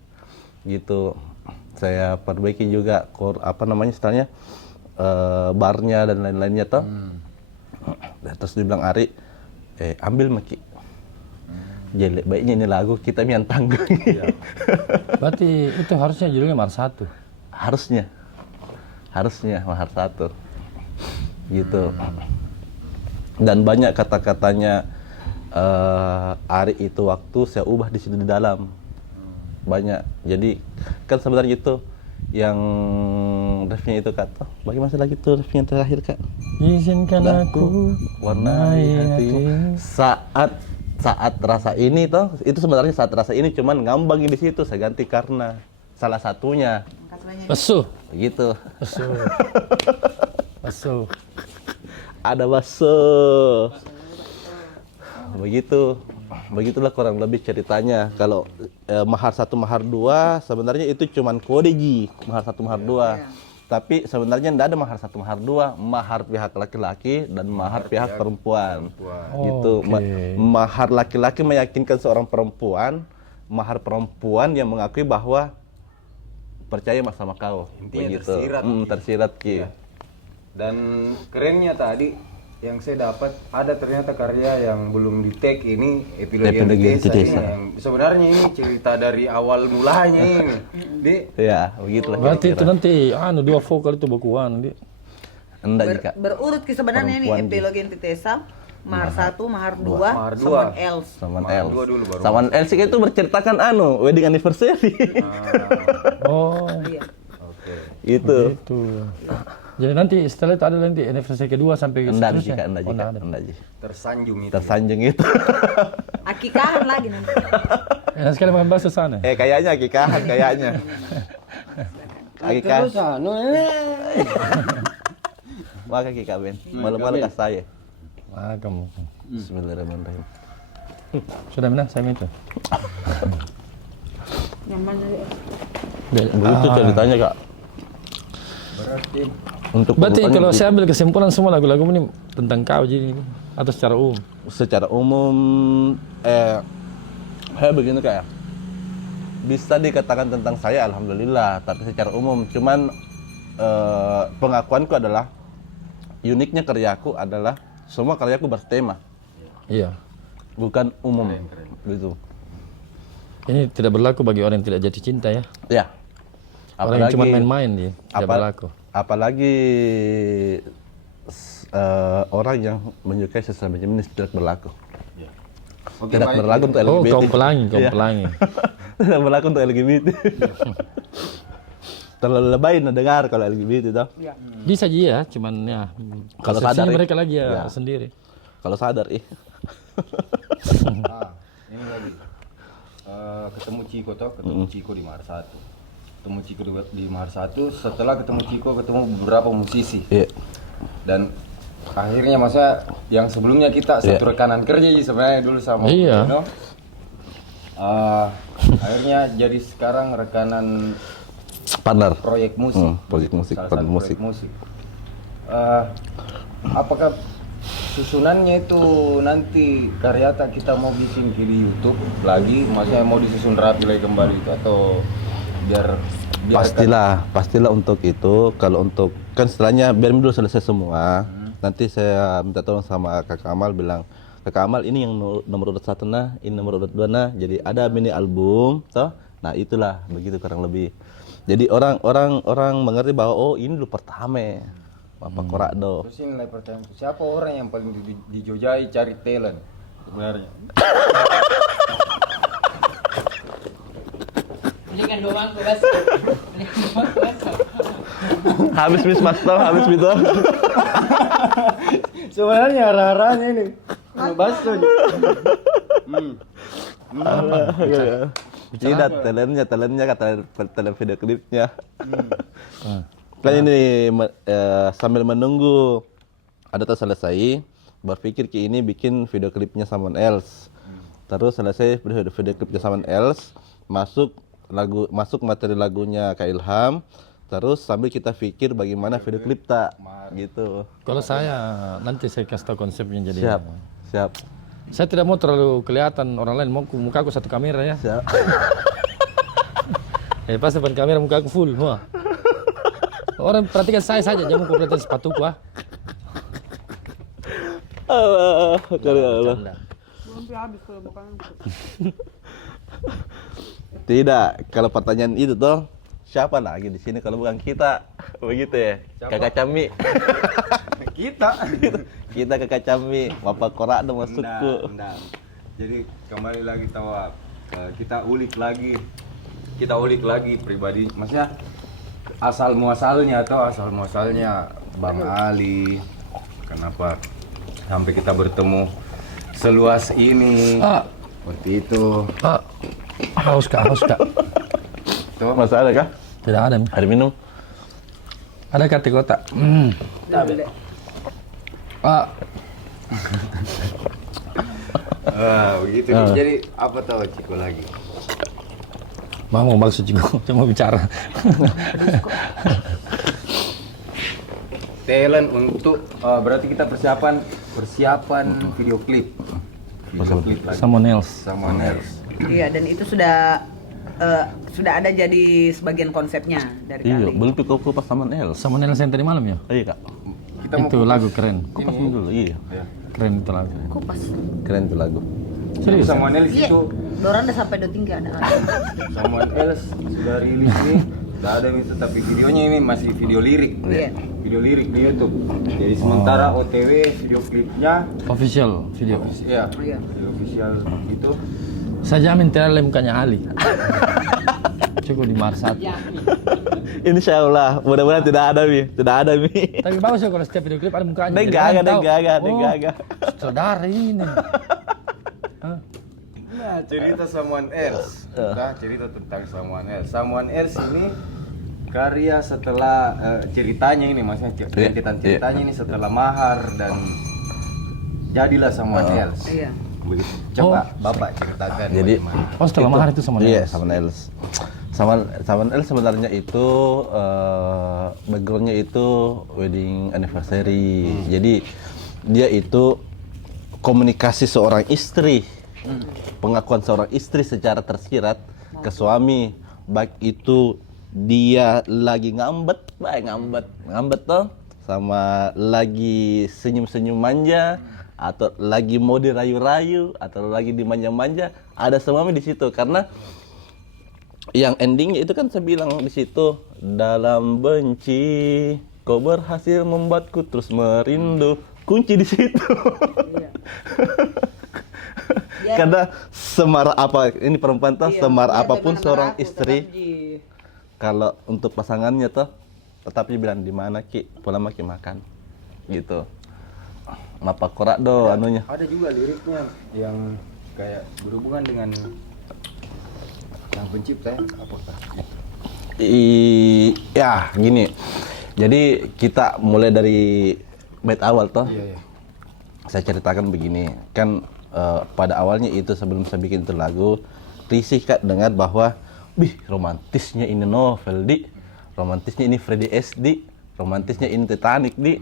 gitu. Saya perbaiki juga istilahnya barnya dan lain-lainnya toh. Terus dibilang Ari, ambil Maki, jelek baiknya ini lagu kita yang tanggung. Berarti itu harusnya judulnya Mahar 1. harusnya mahar 1 gitu. Dan banyak kata-katanya Ari itu waktu saya ubah di sini di dalam banyak. Jadi kan sebenarnya itu yang refnya itu kata bagaimana lagi tuh refnya terakhir kak, Izinkan aku warnai hatimu saat rasa ini toh, itu sebenarnya saat rasa ini cuman ngambang di situ saya ganti karena salah satunya Besu. gitu. Besu. Ada baso. Begitulah kurang lebih ceritanya. Kalau mahar 1 mahar 2 sebenarnya itu cuman kode mahar 1 mahar 2. Tapi sebenarnya tidak ada mahar 1 mahar 2, mahar pihak laki-laki dan mahar pihak perempuan. Gitu. Mahar laki-laki meyakinkan seorang perempuan, mahar perempuan yang mengakui bahwa percaya sama kau. Intinya Begitu. tersirat. Tersirat Ki. Dan kerennya tadi yang saya dapat ada ternyata karya yang belum di tag ini epilogi antitesa ini yang sebenarnya ini cerita dari awal mulanya ini. Ya, begitulah. Berarti itu kira-kira. nanti 2 vokal itu bakuan. Enggak jika. berurut sebenarnya ini Perempuan epilogi antitesa, Mahar 1, mahar 2, Mahar dua. Someone else. Saman Mahar Els. dua dulu baru. Saman Els itu berceritakan wedding anniversary. Oh, Iya. Oke. Itu. itu. Jadi nanti setelah itu ada nanti anniversary kedua sampai Enggak seterusnya? jika, enggak Oh, jika, enggak ada. enggak Ji. Tersanjung itu. Tersanjung itu. Akikahan lagi nanti. Enak sekali makan bakso sana. Kayaknya akikahan kayaknya. Akikah. Maka akikah Ben. Malu-malu kas saya. Ah, kamu. Bismillahirrahmanirrahim. Sudah benar saya minta. Nyaman aja. Begitu ceritanya Kak. Berarti Berarti urutannya kalau begitu. saya ambil kesimpulan semua lagu-lagu ini tentang kau jadi atau secara umum? Secara umum saya begini Kak ya. Bisa dikatakan tentang saya alhamdulillah, tapi secara umum cuman pengakuanku adalah uniknya karyaku adalah semua karyaku bertema, Iya. bukan umum gitu. Ini tidak berlaku bagi orang yang tidak jatuh cinta ya. Ya. Orang yang cuma main-main dia tidak berlaku. Apalagi orang yang menyukai sesama jenis tidak berlaku. Oke, Tidak baik. berlaku untuk Oh, LGBT. kaum pelangi, kaum Iya. pelangi. Tidak berlaku untuk LGBT. Terlalu lebay dengar kalau LGBT itu. Bisa aja ya, cuman ya Kalau persepsinya sadar, mereka lagi ya, ya. sendiri. Kalau sadar Ah, ini lagi. Ketemu Ciko toh, ketemu Ciko di Mahar 1. Ketemu Ciko di Mahar 1, setelah ketemu Ciko ketemu beberapa musisi. Iya. Dan akhirnya masa yang sebelumnya kita satu rekanan kerja sih sebenarnya dulu sama Iya. Beno. Akhirnya jadi sekarang rekanan Partner. proyek musik. Proyek musik, Salah partner satu musik. proyek musik. Apakah susunannya itu nanti Karyata kita mau bikin di YouTube lagi, maksudnya mau disusun rapi lagi kembali itu atau Pastilah untuk itu. Kalau untuk kan setelahnya biar dulu selesai semua. Nanti saya minta tolong sama Kakak Amal bilang, Kakak Amal ini yang nomor urut 1 nah, ini nomor urut 2 nah. Jadi ada mini album toh. Nah, itulah begitu kurang lebih. Jadi orang mengerti bahwa oh ini dulu pertama. Bapak Korakdo. Terus ini nilai pertanyaan, siapa orang yang paling dijojai cari talent sebenarnya? Belikan 2 mangkok bas. Belikan 2 mangkok bas. Habis bis Mas toh, habis itu. Sebenarnya arah-arahnya ini bakso. Tidak, talentnya kata talent video klipnya. Kan ini sambil menunggu ada selesai, berpikir ki ini bikin video klipnya Someone Else. Terus selesai video klipnya Someone Else, masuk materi lagunya Kak Ilham. Terus sambil kita pikir bagaimana video klip tak gitu. Kalau saya nanti saya kasih tahu konsepnya jadi. Siap. Saya tidak mau terlalu kelihatan orang lain, mau mukaku satu kamera ya. Siap. Pas depan kamera mukaku full. Wah. Orang perhatikan saya saja, jangan perhatikan sepatuku ah. Allah, Allah. Canda. Tidak, kalau pertanyaan itu toh siapa lagi di sini kalau bukan kita, begitu ya? Kakak Cami. Kita Kakak Cami, Bapak Korakdo masukku. Enggak. Jadi kembali lagi Tawab, kita ulik lagi pribadi, maksudnya asal muasalnya Bang Ali, kenapa sampai kita bertemu seluas ini, seperti itu. Haus kak. Tuh, Mas ada kah? Tidak ada. Hari minum? Ada kata kota. begitu. Jadi apa tahu Ciko lagi? Mau maksud juga, saya mau bicara. Talent untuk berarti kita persiapan video klip lagi. Someone else. Someone else. Iya, dan itu sudah ada jadi sebagian konsepnya dari Iya, kali. belum cukup pas Someone Else. Someone else yang tadi malam ya? Iya kak. Kita mau Itu lagu keren. Kupas dulu, iya. ya. Keren itu lagu. Kupas. Keren tuh lagu. Serius? Someone else Iya. itu Dorang udah sampai do tinggi ada. Someone else sudah rilis nih Udah ada itu, tapi videonya ini masih video lirik. Iya. Video lirik di YouTube. Jadi sementara OTW video klipnya Official video. ya, Iya. video official gitu. Saya jamin terlalu mukanya Ali. Cukup di Mars 1. Insya Allah, mudah-mudahan tidak ada Mi, tidak ada Mi. Tapi bagus ya kalau setiap video klip ada mukanya. Dia Jadi gagah, orang dia tahu, gagah, dia oh, gagah. Saudara ini. Hah? Nah, cerita Someone Else. Kita cerita tentang Someone Else. Someone Else ini karya setelah ceritanya ini, maksudnya ceritanya ini setelah mahar dan jadilah Someone Else. Iya. Begitu. Coba Bapak ceritakan Jadi, bagaimana. Oh setelah mahar itu sama Iya, dia. Someone Else. Someone Else sebenarnya itu backgroundnya itu wedding anniversary. Jadi dia itu komunikasi seorang istri, pengakuan seorang istri secara tersirat ke suami, baik itu dia lagi ngambet toh, sama lagi senyum-senyum manja, atau lagi mau dirayu-rayu, atau lagi dimanja-manja, ada semua di situ. Karena yang endingnya itu kan saya bilang di situ, dalam benci kau berhasil membuatku terus merindu, kunci di situ. Karena semar apa ini perempuan tuh, semar apapun seorang istri, kalau untuk pasangannya tuh tetap dia bilang di mana Ki, pulang maki makan, gitu. Mapa korak do anunya. Ada juga liriknya yang kayak berhubungan dengan yang pencipta ya, apakah? Ya gini, jadi kita mulai dari bait awal toh. Iya, iya. Saya ceritakan begini, kan pada awalnya itu sebelum saya bikin itu lagu, risih Kak dengar bahwa, wih romantisnya ini novel di, romantisnya ini Freddy SD, romantisnya ini Titanic di,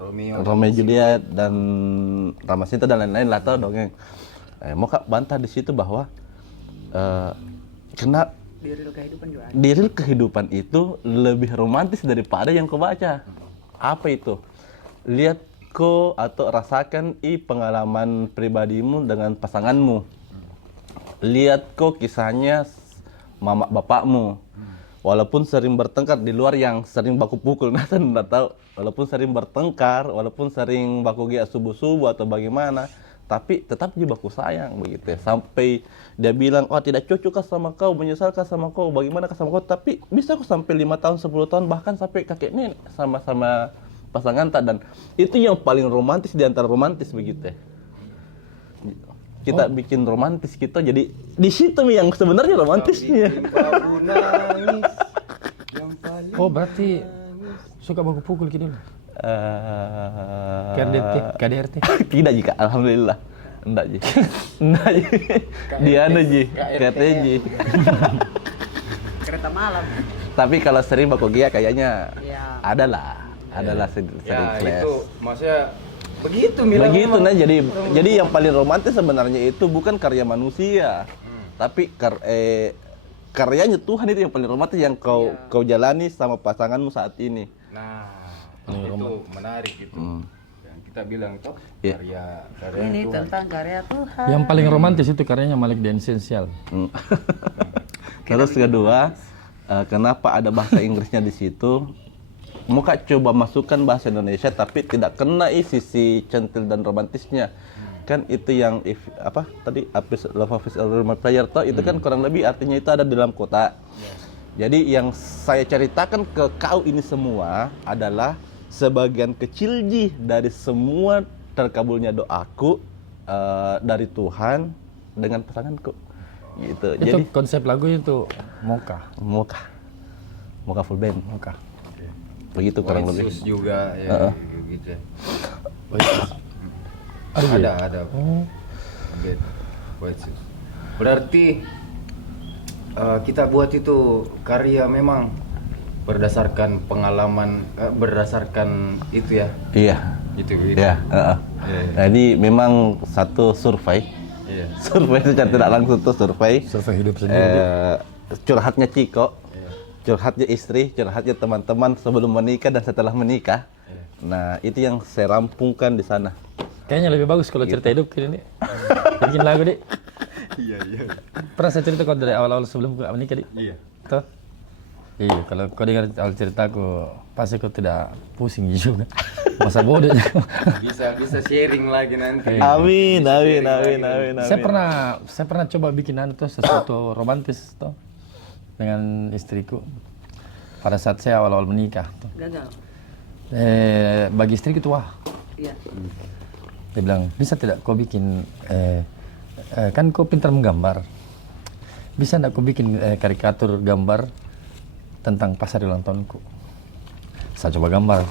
Romeo Juliet dan Ramasinta dan lain-lain lah tau dongeng. Mau Kak bantah di situ bahwa kena di real kehidupan itu lebih romantis daripada yang kau baca. Apa itu? Lihat kau atau rasakan pengalaman pribadimu dengan pasanganmu. Lihat kau kisahnya mama bapakmu. Walaupun sering bertengkar di luar yang sering baku pukul, nah saya tidak tahu. Walaupun sering bertengkar, walaupun sering baku gia subuh-subuh atau bagaimana, tapi tetap dia baku sayang begitu ya. Sampai dia bilang, oh tidak cocok sama kau, menyesalkan sama kau, bagaimana sama kau, tapi bisa kok sampai 5 tahun, 10 tahun, bahkan sampai kakek nenek sama-sama pasangan tak. Dan itu yang paling romantis di antara romantis begitu ya. Kita bikin romantis kita, jadi di situ yang sebenarnya romantisnya. Oh berarti suka baku pukul gitu dulu. KDRT. Tidak jika, alhamdulillah. Enggak ji. Enggak ji. Dia ada ji. KTJ. Kereta malam. Tapi kalau sering baku gia kayaknya Iya. adalah sering Ya clash. itu maksudnya begitu Mila. Begitu nah, jadi yang paling romantis sebenarnya itu bukan karya manusia, tapi karyanya Tuhan itu yang paling romantis yang kau jalani sama pasanganmu saat ini. Nah, itu menarik itu. Yang kita bilang itu Iya. karya Ini Tuhan. tentang karya Tuhan. Yang paling romantis itu karyanya Malik The Essential. Terus kedua, kenapa ada bahasa Inggrisnya di situ? Muka coba masukkan bahasa Indonesia tapi tidak kena sisi centil dan romantisnya. Kan itu yang tadi Love of is a Real Player toh itu kan kurang lebih artinya itu ada di dalam kota. Jadi yang saya ceritakan ke kau ini semua adalah sebagian kecil dari semua terkabulnya doaku dari Tuhan dengan pasanganku. Gitu. Itu Jadi konsep lagu itu Moka. Moka full band. Moka. Begitu kurang White lebih. Shoes juga ya gitu ya. Ada. Band White Shoes. Berarti kita buat itu karya memang berdasarkan pengalaman, berdasarkan itu ya. Iya. Gitu. Iya. Jadi memang satu survei. Iya. Survei secara tidak langsung tuh survei. Survei hidup sendiri. Curhatnya Ciko, curhatnya istri, curhatnya teman-teman sebelum menikah dan setelah menikah. Nah itu yang saya rampungkan di sana. Kayaknya lebih bagus kalau cerita hidup gini nih. Bikin lagu deh. Iya. Pernah saya cerita kalau dari awal-awal sebelum menikah deh. Iya. Tuh. Iya, kalau kau dengar ceritaku, pasti kau tidak pusing juga. Masa bodoh. Bisa sharing lagi nanti. Amin, Bisa amin, sharing amin, lagi. amin, amin. Saya pernah coba bikin sesuatu romantis tuh dengan istriku pada saat saya awal-awal menikah. Tuh. Gagal. Bagi istriku tuh wah, Iya. dia bilang bisa tidak kau bikin kan kau pintar menggambar, bisa tidak kau bikin karikatur gambar tentang pas hari ulang tahunku. Saya coba gambar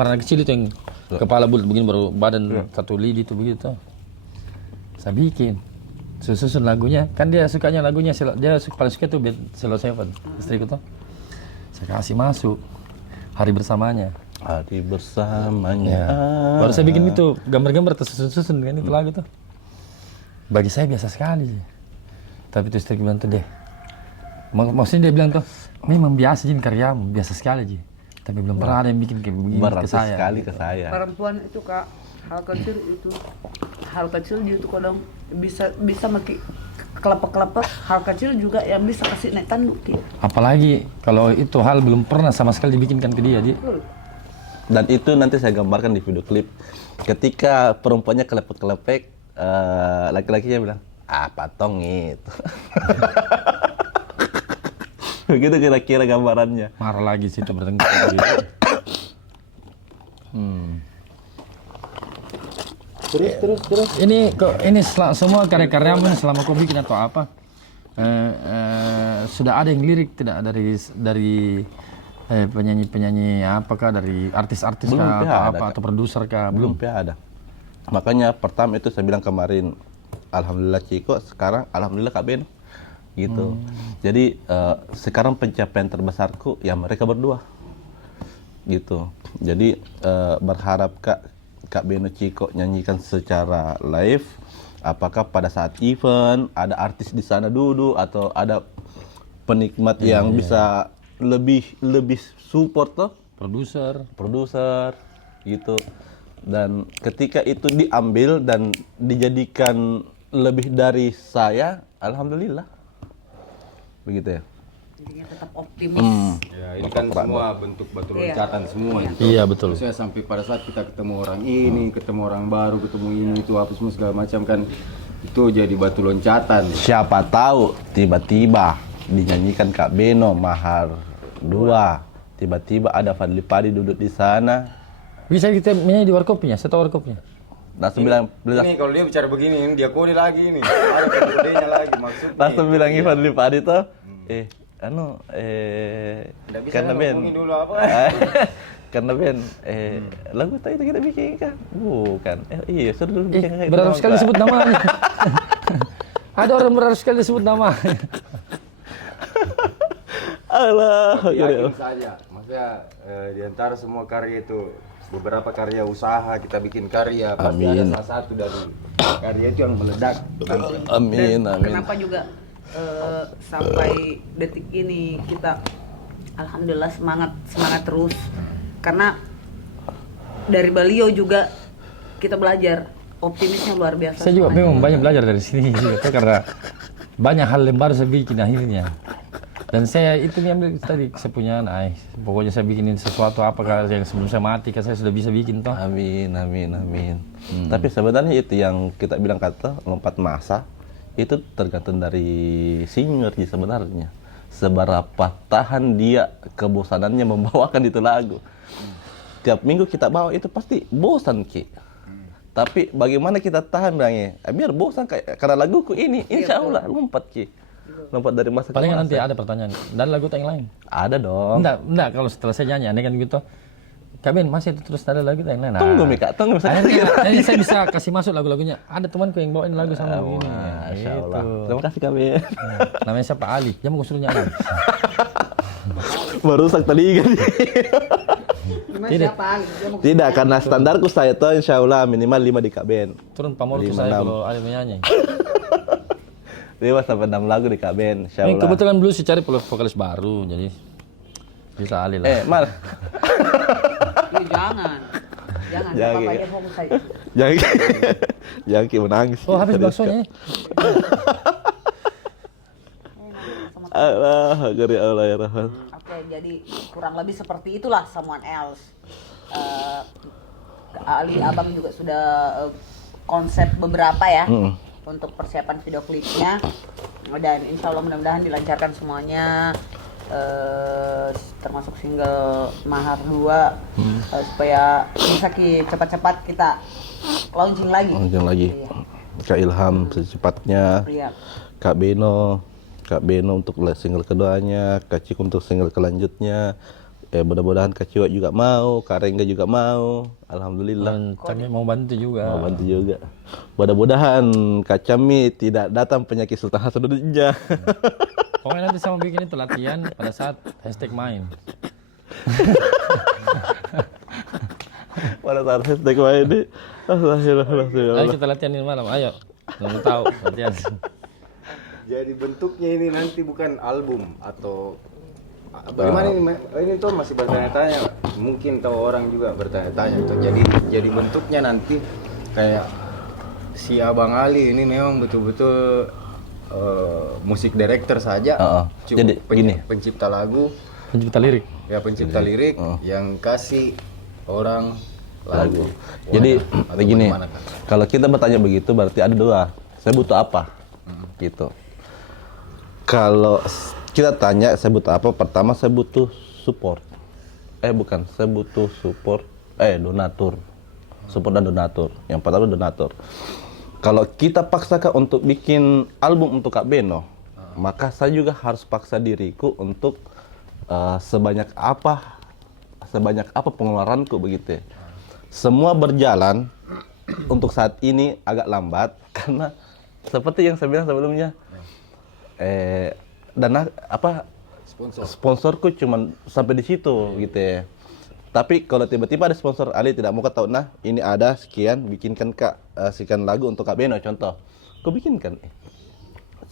anak kecil itu yang kepala bulat begini baru badan satu lidi itu begitu. Saya bikin, susun lagunya, kan dia sukanya lagunya, dia paling suka tuh Slow Seven, istriku tuh. Saya kasih masuk hari bersamanya. Hari bersamanya. Ya. Baru saya bikin itu gambar-gambar tersusun-susun kan itu lagu tuh. Bagi saya biasa sekali. Tapi itu istriku bilang tuh deh. Maksudnya dia bilang tuh, memang biasa Jin karyamu, biasa sekali Ji. Tapi belum pernah ada yang bikin kayak begini ke Berarti saya. sekali ke saya. Perempuan itu Kak, hal kecil dia itu kadang bisa maki kelapa-kelapa, hal kecil juga yang bisa kasih naik tanduk Ki. Apalagi kalau itu hal belum pernah sama sekali dibikinkan ke dia, Ji. Dan itu nanti saya gambarkan di video klip. Ketika perempuannya kelepek-kelepek, laki-lakinya bilang, apa tong itu? Begitu kira-kira gambarannya. Marah lagi situ bertengkar gitu. Terus. Ini semua karya-karyamu selama kau bikin atau apa? Sudah ada yang lirik tidak dari penyanyi-penyanyi apakah dari artis-artis Belum kah ada, apa Kak. atau produser kah? Belum ada. Makanya pertama itu saya bilang kemarin, alhamdulillah Ciko, sekarang alhamdulillah Kak Ben. Gitu. Jadi sekarang pencapaian terbesarku ya mereka berdua. Gitu. Jadi berharap Kak Beno Ciko nyanyikan secara live, apakah pada saat event ada artis di sana duduk atau ada penikmat yang bisa lebih support tuh, produser gitu. Dan ketika itu diambil dan dijadikan lebih dari saya, alhamdulillah. Begitu ya. Intinya tetap optimis. Ya, ini kan semua bentuk batu loncatan semua. Gitu. Iya betul. Maksudnya sampai pada saat kita ketemu orang ini, ketemu orang baru, ketemu ini itu apa semua segala macam kan itu jadi batu loncatan. Siapa tahu tiba-tiba dinyanyikan Kak Beno Mahar 2. Tiba-tiba ada Fadli Padi duduk di sana. Bisa kita menyanyi di warkopnya, saya tahu warkopnya. Langsung bilang Ini kalau dia bicara begini, dia kode lagi ini. Ada kodenya lagi maksudnya. langsung bilang Fadli Padi tuh, Nggak bisa karena Ben, ngomongin dulu apa. karena Ben, lagu tadi kita bikin kan? Bukan. Iya, sudah dulu bikin. Berharap sekali disebut namanya. Ada orang berharap sekali disebut namanya. Allah, Yakin saja. Maksudnya di antara semua karya itu beberapa karya usaha kita bikin karya pasti ada Amin. salah satu dari karya itu yang meledak. Amin, Dan amin. kenapa juga sampai detik ini kita alhamdulillah semangat terus karena dari beliau juga kita belajar optimisnya luar biasa. Saya juga semangatnya. memang banyak belajar dari sini juga karena banyak hal yang baru saya bikin akhirnya. Dan saya itu yang tadi saya punya anak, pokoknya saya bikinin sesuatu apakah yang sebelum saya mati kan saya sudah bisa bikin toh. Amin, amin, amin. Tapi sebenarnya itu yang kita bilang kata lompat masa itu tergantung dari singer sih sebenarnya. Seberapa tahan dia kebosanannya membawakan itu lagu. Tiap minggu kita bawa itu pasti bosan Ki. Tapi bagaimana kita tahan bilangnya? Biar bosan karena laguku ini, insya Allah lompat Ki. Lompat dari masa ke Paling masa. nanti ada pertanyaan. Dan lagu yang lain? Ada dong. Enggak, kalau setelah saya nyanyi, aneh kan gitu. Kak Ben, masih terus ada lagu yang lain. Nah, Tunggu Mika, tunggu. Akhirnya saya bisa kasih masuk lagu-lagunya. Ada temanku yang bawain lagu sama begini. Masya Allah. Gitu. Terima kasih Kak Ben. Namanya siapa? Ali. Dia mau suruh nyanyi. Merusak telinga nih. Gimana Tidak. siapa? Dia mau Tidak, karena standarku saya tuh insya Allah minimal 5 di Kak Ben. Turun pamor ke 5, saya 6. kalau Ali menyanyi. 5 sampai 6 lagu di Kak Ben, insya Ini Allah. kebetulan blues cari vokalis baru, jadi bisa Ali lah. Mal, Ih, jangan. Jangan, Jangan, apa ya. aja fokus saya. jangan jangan Ki menangis. Oh habis baksonya. Allah, gari Allah ya Rahman. Oke, Jadi kurang lebih seperti itulah Someone Else. Ali Abang juga sudah konsep beberapa ya untuk persiapan video klipnya, dan insya Allah mudah-mudahan dilancarkan semuanya, termasuk single Mahar 2, supaya bisa cepat-cepat kita launching lagi. Iya. Kak Ilham secepatnya, Iya. Kak Beno untuk single keduanya, Kak Cik untuk single kelanjutnya. Mudah-mudahan Kak Ciwak juga mau, Kak Rengga juga mau. Alhamdulillah. Dan kami mau bantu juga. Mau bantu juga. Mudah-mudahan Kak Cami tidak datang penyakit Sultan Hasanuddinnya. Pokoknya nanti saya mau bikin itu latihan pada saat hashtag main. Pada saat hashtag main ini. Astagfirullahaladzim. Ayo kita latihan ini malam, ayo. Nunggu tahu latihan. Jadi bentuknya ini nanti bukan album atau bagaimana ini? Ini tuh masih bertanya-tanya. Mungkin tahu orang juga bertanya-tanya tuh. Jadi bentuknya nanti kayak si Abang Ali ini memang betul-betul musik director saja. Cuma Jadi gini. pencipta lagu, Pencipta lirik. ya pencipta lirik yang kasih orang lagu. Jadi Atau begini, bagaimana, Kak? kalau kita bertanya begitu berarti ada dua. Saya butuh apa? Gitu. Kalau kita tanya saya butuh apa? Pertama saya butuh support. Saya butuh support. Donatur. Support dan donatur. Yang pertama donatur. Kalau kita paksakan untuk bikin album untuk Kak Beno, maka saya juga harus paksa diriku untuk sebanyak apa pengeluaranku begitu. Semua berjalan untuk saat ini agak lambat karena seperti yang saya bilang sebelumnya, dana sponsorku cuma sampai di situ gitu ya. Tapi kalau tiba-tiba ada sponsor, Ali tidak mau tahu, nah ini ada sekian, bikinkan Kak sekian lagu untuk Kak Beno contoh, aku bikinkan.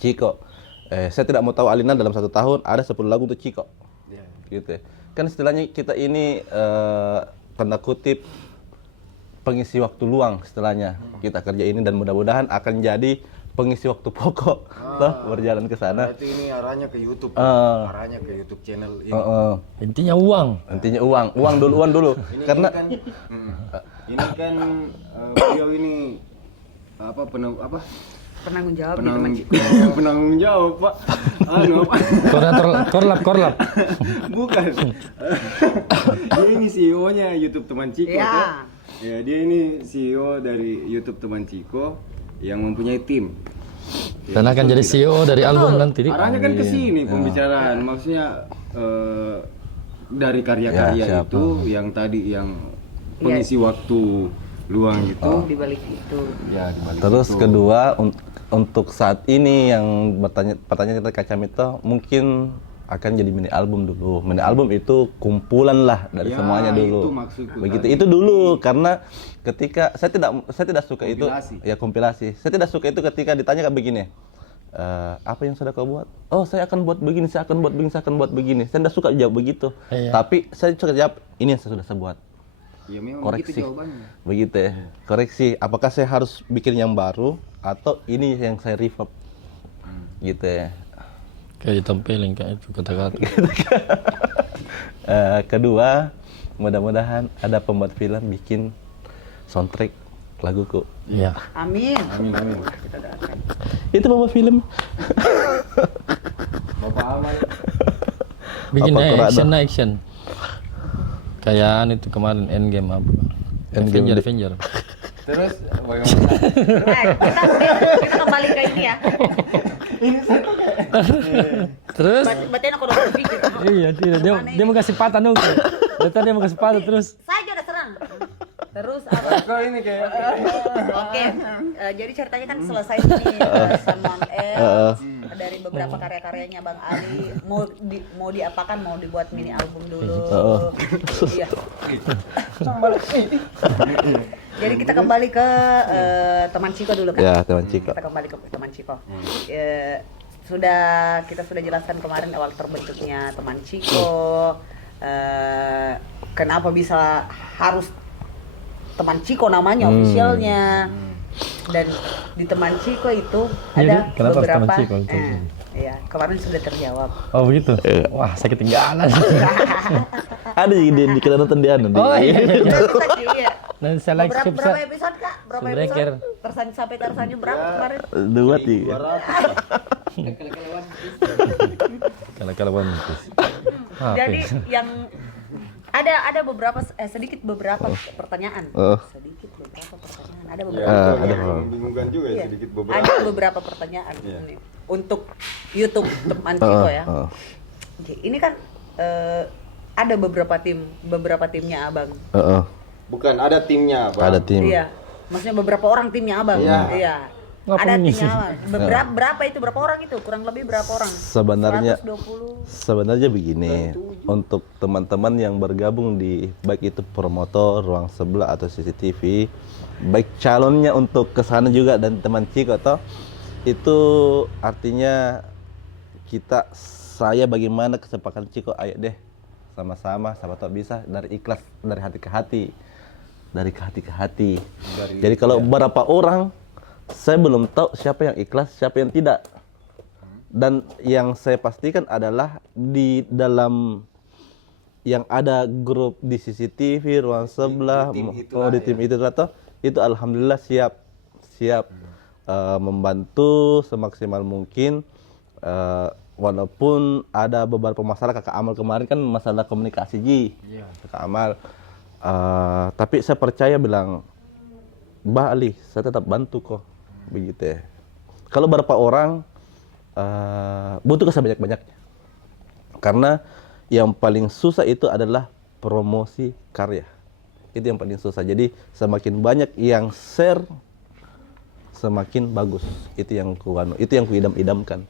Ciko, saya tidak mau tahu Alina dalam 1 tahun ada 10 lagu untuk Ciko, gitu ya. Kan istilahnya kita ini tanda kutip pengisi waktu luang istilahnya, kita kerja ini dan mudah-mudahan akan jadi pengisi waktu pokok toh berjalan ke sana. Berarti ini arahnya ke YouTube. Arahnya ke YouTube channel ini. Intinya uang. Uang dulu. Karena Ini kan beliau ini Penanggung jawab di teman Ciko. penanggung jawab, Pak. Korlap. Bukan. Dia ini CEO-nya YouTube Teman Ciko. Iya. Toh? Ya, dia ini CEO dari YouTube Teman Ciko yang mempunyai tim. Dan akan jadi CEO dari album nanti. Arahnya kan ke sini pembicaraan. Maksudnya dari karya-karya itu yang tadi yang pengisi waktu luang itu. Di balik itu. Ya, dibalik terus itu. kedua untuk saat ini yang pertanyaan kita Kak Cami itu mungkin akan jadi mini album dulu. Mini album itu kumpulan lah dari Ya, semuanya dulu. itu maksudku Begitu tadi. itu dulu karena ketika saya tidak suka Kompilasi. itu ya kompilasi. Saya tidak suka itu ketika ditanya kayak begini. Apa yang sudah kau buat? Oh, saya akan buat begini, saya akan buat begini, saya akan buat begini. Saya tidak suka jawab begitu. Iya. Tapi saya suka jawab ini yang saya sudah buat. Ya memang Koreksi. begitu jawabannya. Begitu ya. Koreksi, apakah saya harus bikin yang baru atau ini yang saya reverb? Gitu ya. Kayak ditampilin kayak itu kata-kata. Kedua, mudah-mudahan ada pembuat film bikin soundtrack laguku. Iya. Amin. Amin. Itu pembuat film. Bapak Aman. Bikin Apa kurang action. Kayak itu kemarin Endgame apa? Endgame. Avenger. Terus bagaimana? Kita kembali ke ini ya. Terus? Berarti aku udah berpikir. Iya, tidak. Dia mau kasih patah dong. Dia mau kasih patah terus. Saya aja udah serang. Terus apa? Kok ini kayak Oke, jadi ceritanya kan selesai nih Someone Else dari beberapa karya-karyanya Bang Ali. Mau diapakan? Mau dibuat mini album dulu. Iya. Jadi kita kembali ke teman Ciko dulu kan? Ya, teman Ciko. Kita kembali ke teman Ciko. Kita sudah jelaskan kemarin awal terbentuknya teman Ciko. Kenapa bisa harus teman Ciko namanya officialnya, dan di teman Ciko itu ada Kenapa harus beberapa teman Ciko? Iya, kemarin sudah terjawab. Oh begitu. Wah, saya ketinggalan. Ada di kita nonton dia nanti. Oh iya. Iya. Nanti saya like Berapa, subscribe. berapa episode kak? Berapa Subscriber. episode? Sampai tersanjung berapa kemarin? 2 3. Kalau One Piece. Jadi yang ada beberapa sedikit beberapa pertanyaan. Sedikit beberapa pertanyaan. Ada beberapa. Ya, ada yang apa? membingungkan juga Iya. sedikit beberapa. Ada beberapa pertanyaan nih. Untuk YouTube teman Oh, Ciko ya. Oke, ini kan ada beberapa timnya abang. Bukan, ada timnya, Bang. Ada tim. Iya, maksudnya beberapa orang timnya abang. Iya. Iya. Ngapa Ada ini? timnya abang. Berapa orang itu? Kurang lebih berapa orang? Sebenarnya 120. Sebenarnya begini, untuk teman-teman yang bergabung di baik itu promotor, ruang sebelah atau CCTV, baik calonnya untuk ke sana juga dan teman Ciko toh, itu artinya saya bagaimana kesepakatan Ciko, ayo deh sama-sama, sama tahu bisa dari ikhlas, dari hati ke hati, dari hati ke hati. Jadi kalau berapa orang, saya belum tahu siapa yang ikhlas, siapa yang tidak. Dan yang saya pastikan adalah di dalam yang ada grup di CCTV, ruang sebelah, di tim itu atau itu alhamdulillah siap membantu semaksimal mungkin. Walaupun ada beberapa masalah, Kakak Amal kemarin kan masalah komunikasi Kakak Amal. Tapi saya percaya bilang, Mbak Ali, saya tetap bantu kok, begitu ya. Kalau berapa orang, butuh sebanyak-banyaknya. Karena yang paling susah itu adalah promosi karya. Itu yang paling susah. Jadi semakin banyak yang share, semakin bagus. Itu yang kuidam-idamkan.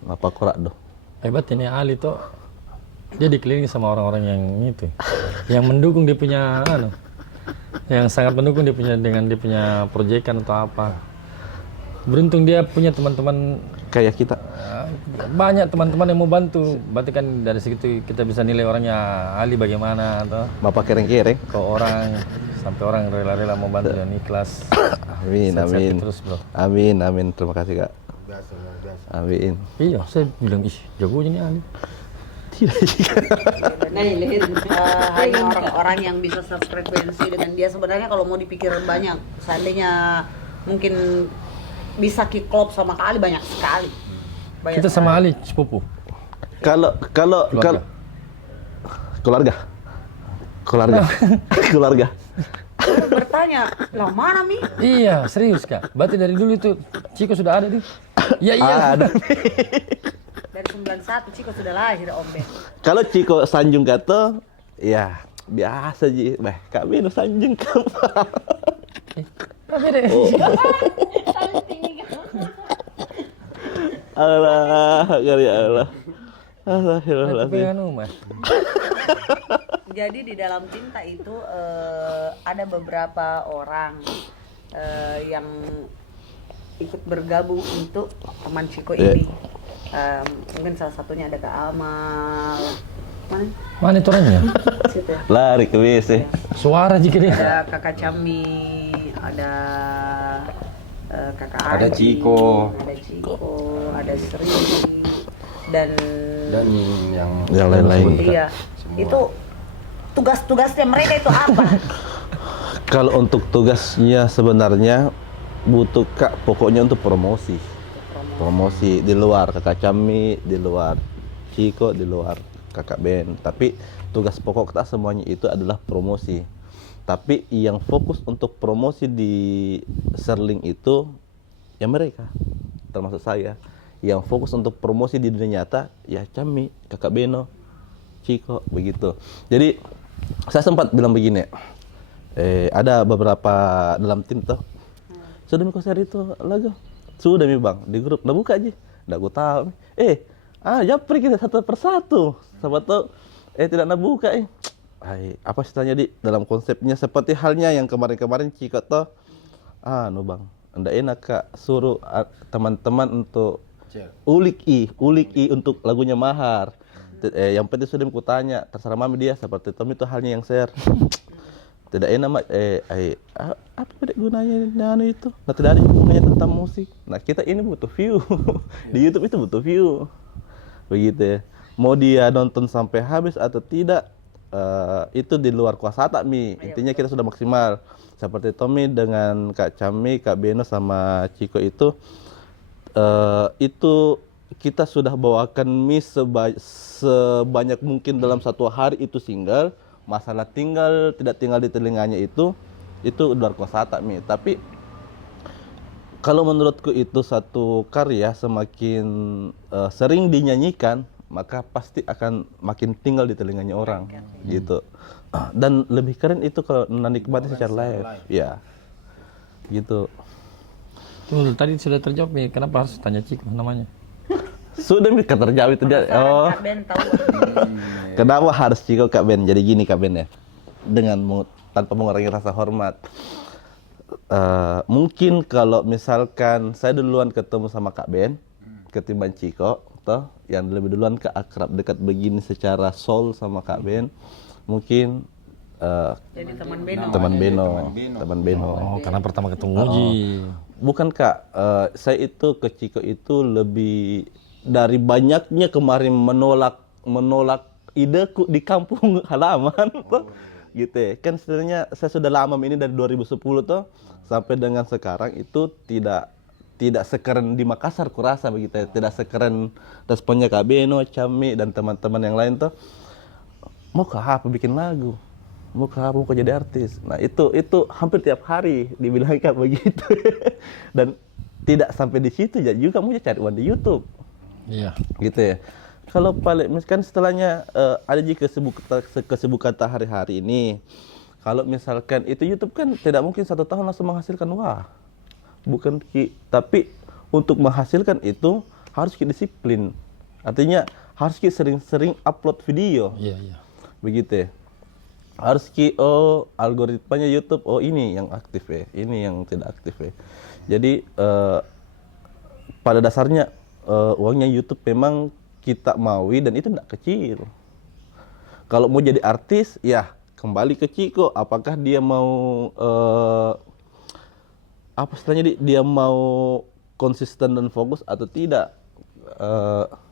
Apa korak doh? Hebat ini Ali tuh. Dia dikelilingi sama orang-orang yang itu, yang mendukung dia punya yang sangat mendukung dia punya dengan dia punya proyekan atau apa. Beruntung dia punya teman-teman Kayak kita. banyak teman-teman yang mau bantu. Berarti kan dari situ kita bisa nilai orangnya Ali bagaimana atau Bapak kereng-kereng. ke orang sampai orang rela-rela mau bantu dan ikhlas. Amin, Sehat-sehat amin. terus, bro. Amin. Terima kasih, Kak. Amin. Iya, saya bilang ih jagonya nih Ali. Hanya orang-orang yang bisa sefrekuensi dengan dia. Sebenarnya kalau mau dipikir banyak, seandainya mungkin bisa kick club sama kali banyak sekali. Kita sama Ali sepupu. Kalau keluarga. Bertanya, lah mana Mi? Iya, serius Kak. Berarti dari dulu itu Ciko sudah ada tuh. Iya. Ada. Dari 91 Ciko sudah lahir Om Ben. Kalau Ciko Sanjung kata, ya biasa ji. Kak Beno Sanjung kapal. Tapi deh. Allah, karya Allah. Astagfirullahaladzim. Jadi di dalam cinta itu ada beberapa orang yang ikut bergabung untuk teman Ciko ini. Mungkin salah satunya ada Kak Amal. Mana itu orangnya? Situ ya. Lari ke WC. Suara jika dia. Ada Kakak Cami, ada Kakak Ada Adi, Ciko. ada Sri dan yang lain-lain. iya. Itu tugas-tugasnya mereka itu apa? Kalau untuk tugasnya sebenarnya butuh Kak, pokoknya untuk promosi di luar Kakak Cami, di luar Ciko, di luar Kakak Ben. Tapi tugas pokok kita semuanya itu adalah promosi. Tapi yang fokus untuk promosi di Serling itu ya mereka, termasuk saya. Yang fokus untuk promosi di dunia nyata ya Cami, Kakak Beno, Ciko, begitu. Jadi saya sempat bilang begini, ada beberapa dalam tim tuh, sudah mi share itu lagu, sudah mi bang di grup, udah buka aja, udah gue tahu, japri kita satu persatu, sahabat tuh, tidak nabuka, apa istilahnya di dalam konsepnya seperti halnya yang kemarin-kemarin Ciko tuh, no bang, ndak enak Kak, suruh teman-teman untuk ulik untuk lagunya Mahar. Yang penting sudah aku tanya, terserah mami dia seperti Tom itu halnya yang share. tidak enak mak apa dek gunanya itu, nah tidak ada gunanya tentang musik. Nah kita ini butuh view di YouTube itu butuh view begitu ya. Mau dia nonton sampai habis atau tidak itu di luar kuasa tak Mi, intinya kita sudah maksimal seperti Tommy dengan Kak Cami, Kak Beno sama Ciko itu kita sudah bawakan Mi sebanyak mungkin dalam satu hari itu single. Masalah tidak tinggal di telinganya itu luar kuasa tak Mi. Tapi kalau menurutku itu satu karya semakin sering dinyanyikan maka pasti akan makin tinggal di telinganya orang gitu. Dan lebih keren itu kalau menikmati secara live. Ya. Gitu. Tuh, tadi sudah terjawab nih, kenapa harus tanya Ciko namanya? Sudah Mi terjawab itu dia. Oh. Kak Ben tahu. Kenapa harus Ciko Kak Ben? Jadi gini Kak Ben ya, tanpa mengurangi rasa hormat. Mungkin kalau misalkan saya duluan ketemu sama Kak Ben, ketimbang Ciko, toh yang lebih duluan ke akrab dekat begini secara soul sama Kak Ben, mungkin Jadi teman Beno. teman Beno. Oh, karena pertama ketemu Ji. Bukan Kak, saya itu ke Ciko itu lebih dari banyaknya kemarin menolak ideku di kampung halaman tuh gitu ya. Kan sebenarnya saya sudah lama ini dari 2010 tuh sampai dengan sekarang itu tidak sekeren di Makassar kurasa begitu ya. Tidak sekeren responnya Kak Beno, Cami dan teman-teman yang lain tuh. Mau ke apa bikin lagu? Mau ke apa mau jadi artis? Nah, itu hampir tiap hari dibilang kayak begitu. Dan tidak sampai di situ ya juga mau cari uang di YouTube. Iya. Gitu ya. Kalau paling misalkan setelahnya ada juga kesibukan hari-hari ini. Kalau misalkan itu YouTube kan tidak mungkin 1 tahun langsung menghasilkan wah. Bukan tapi untuk menghasilkan itu harus disiplin. Artinya harus sering-sering upload video. Iya, iya. Begitu ya. Harus algoritmanya YouTube ini yang aktif ya, ini yang tidak aktif ya. Jadi pada dasarnya uangnya YouTube memang kita maui dan itu tidak kecil. Kalau mau jadi artis ya kembali ke Ciko, apakah dia mau apa istilahnya dia mau konsisten dan fokus atau tidak?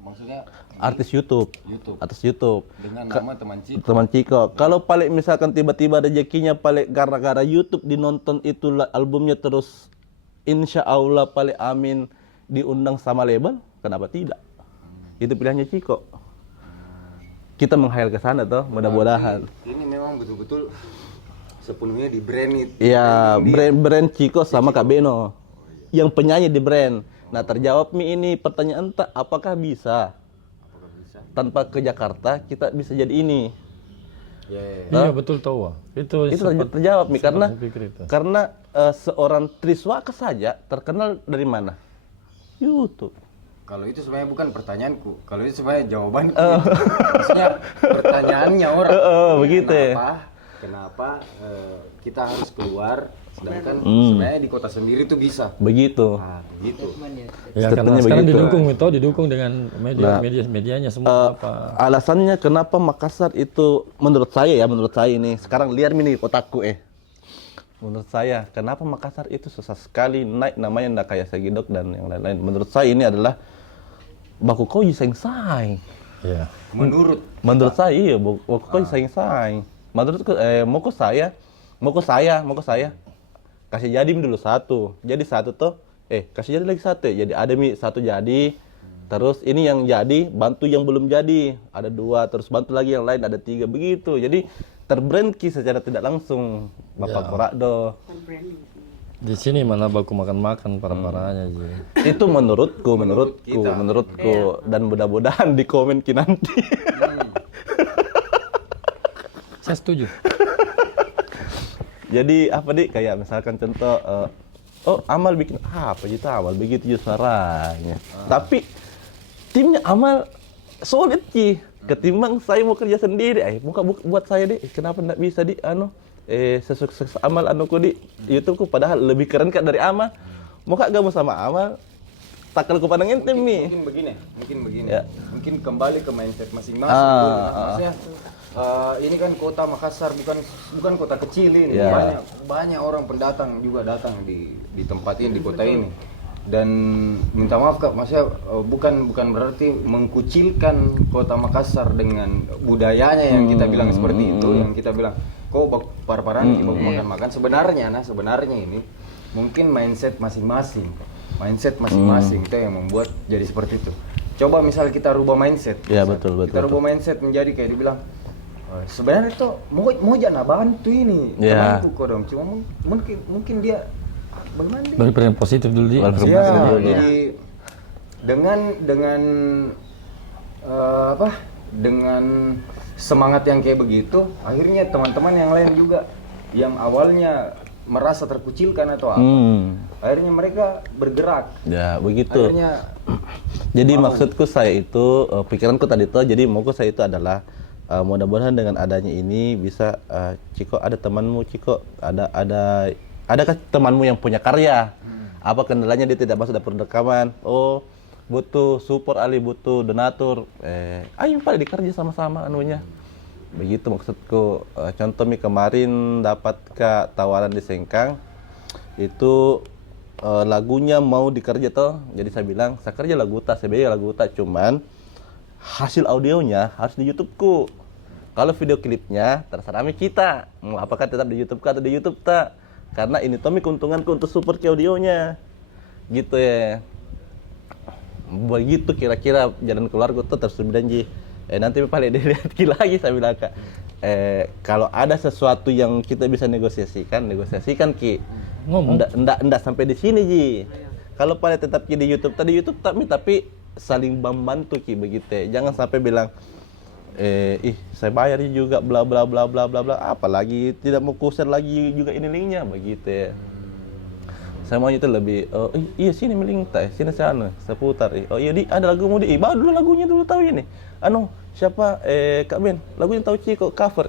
Maksudnya Artis YouTube. Artis YouTube. dengan nama teman Ciko. Teman Ciko. Kalau paling misalkan tiba-tiba rezekinya paling gara-gara YouTube dinonton itu albumnya terus insya Allah paling amin diundang sama label, kenapa tidak? Itu pilihannya Ciko. Kita menghayal ke sana toh, mudah-mudahan. Ini memang betul-betul sepenuhnya di brand itu. Iya, brand Ciko sama Kak Beno. Yang penyanyi di brand. Nah, terjawab ini pertanyaan apakah bisa? Tanpa ke Jakarta kita bisa jadi ini. Iya, betul tahu. Itu terjawab Mi karena saya pikir itu. seorang Triswaka saja terkenal dari mana? YouTube. Kalau itu sebenarnya bukan pertanyaanku, kalau itu sebenarnya jawabanku. Maksudnya pertanyaannya orang. Begitu ya. Kenapa kita harus keluar, sedangkan sebenarnya di kota sendiri tuh bisa. Begitu. Nah, gitu. Ya, karena Statementnya sekarang begitu. didukung dengan medianya semua apa. Alasannya kenapa Makassar itu menurut saya ini sekarang liar ini kotaku menurut saya kenapa Makassar itu susah sekali naik namanya ndak kayak Segidok dan yang lain-lain. Menurut saya ini adalah baku kau saing. Iya. Menurut saya iya baku kau saing. Menurutku mau saya kasih jadi dulu satu. Jadi satu tuh kasih jadi lagi satu. Jadi ada satu jadi. Terus ini yang jadi bantu yang belum jadi. Ada 2 terus bantu lagi yang lain ada 3 begitu. Jadi terbrandki secara tidak langsung Bapak Korakdo. Di sini malah baku makan-makan parah-parahnya Ji. Itu menurutku dan mudah-mudahan di komen nanti. Saya setuju. Jadi apa kayak misalkan contoh Amal bikin apa gitu Amal begitu suaranya. Tapi timnya Amal solid Ci. Ketimbang saya mau kerja sendiri, muka buat saya deh. Kenapa enggak bisa sesukses Amal di YouTubeku padahal lebih keren kan dari Amal. Muka gabung sama Amal. tak kalau ku pandang ente Mi. Mungkin begini. Ya. Mungkin kembali ke mindset masing-masing dulu. Maksudnya ini kan kota Makassar bukan kota kecil ini. Ya. Banyak orang pendatang juga datang di tempat ini, di kota ini. Dan minta maaf Kak, maksudnya bukan berarti mengkucilkan kota Makassar dengan budayanya yang kita bilang seperti itu, yang kita bilang kok par-paran kok makan-makan. Sebenarnya ini mungkin mindset masing-masing itu yang membuat jadi seperti itu. Coba misal kita rubah mindset. Ya, betul. Kita rubah mindset menjadi kayak dibilang sebenarnya itu mau jangan bantu ini, Ya. bantu kok dong. Cuma mungkin dia bagaimana dia? Berpikiran positif dulu di. Ya, jadi dengan dengan semangat yang kayak begitu, akhirnya teman-teman yang lain juga yang awalnya merasa terkucilkan atau apa, akhirnya mereka bergerak. Ya, begitu. Akhirnya Jadi maksudku saya itu pikiranku tadi tuh, jadi mauku saya itu adalah mudah-mudahan dengan adanya ini bisa Ciko, ada temanmu Ciko, adakah temanmu yang punya karya? Apa kendalanya dia tidak masuk dapur rekaman? Oh, butuh support Ali, butuh donatur. Ayo pada dikerja sama-sama anunya. Begitu maksudku. Contoh kemarin dapat tawaran di Sengkang. Itu lagunya mau dikerja toh. Jadi saya bilang, saya kerja lagu tak, saya bilang lagu tak, cuman hasil audionya harus di YouTubeku. Kalau video klipnya terserah kita. Mau apakah tetap di YouTube atau di YouTube tak? Karena ini Tommy keuntunganku untuk support ke audionya. Gitu ya. Begitu kira-kira jalan keluarga tuh terus berjanji. Nanti paling dilihat lagi saya bilang Kak. Kalau ada sesuatu yang kita bisa negosiasikan Ki. Ngomong. Ndak sampai di sini Ji. Kalau pada tetap Ki di YouTube tapi saling membantu Ki begitu. Jangan sampai bilang saya bayar juga bla bla bla bla bla bla, apalagi tidak mau share lagi juga ini linknya begitu ya. Saya maunya itu lebih iya sini link tak, sini sana seputar. Oh iya di ada lagumu di, bawa dulu lagunya dulu tahu ini. Siapa Kak Ben, lagunya tahu Ciko cover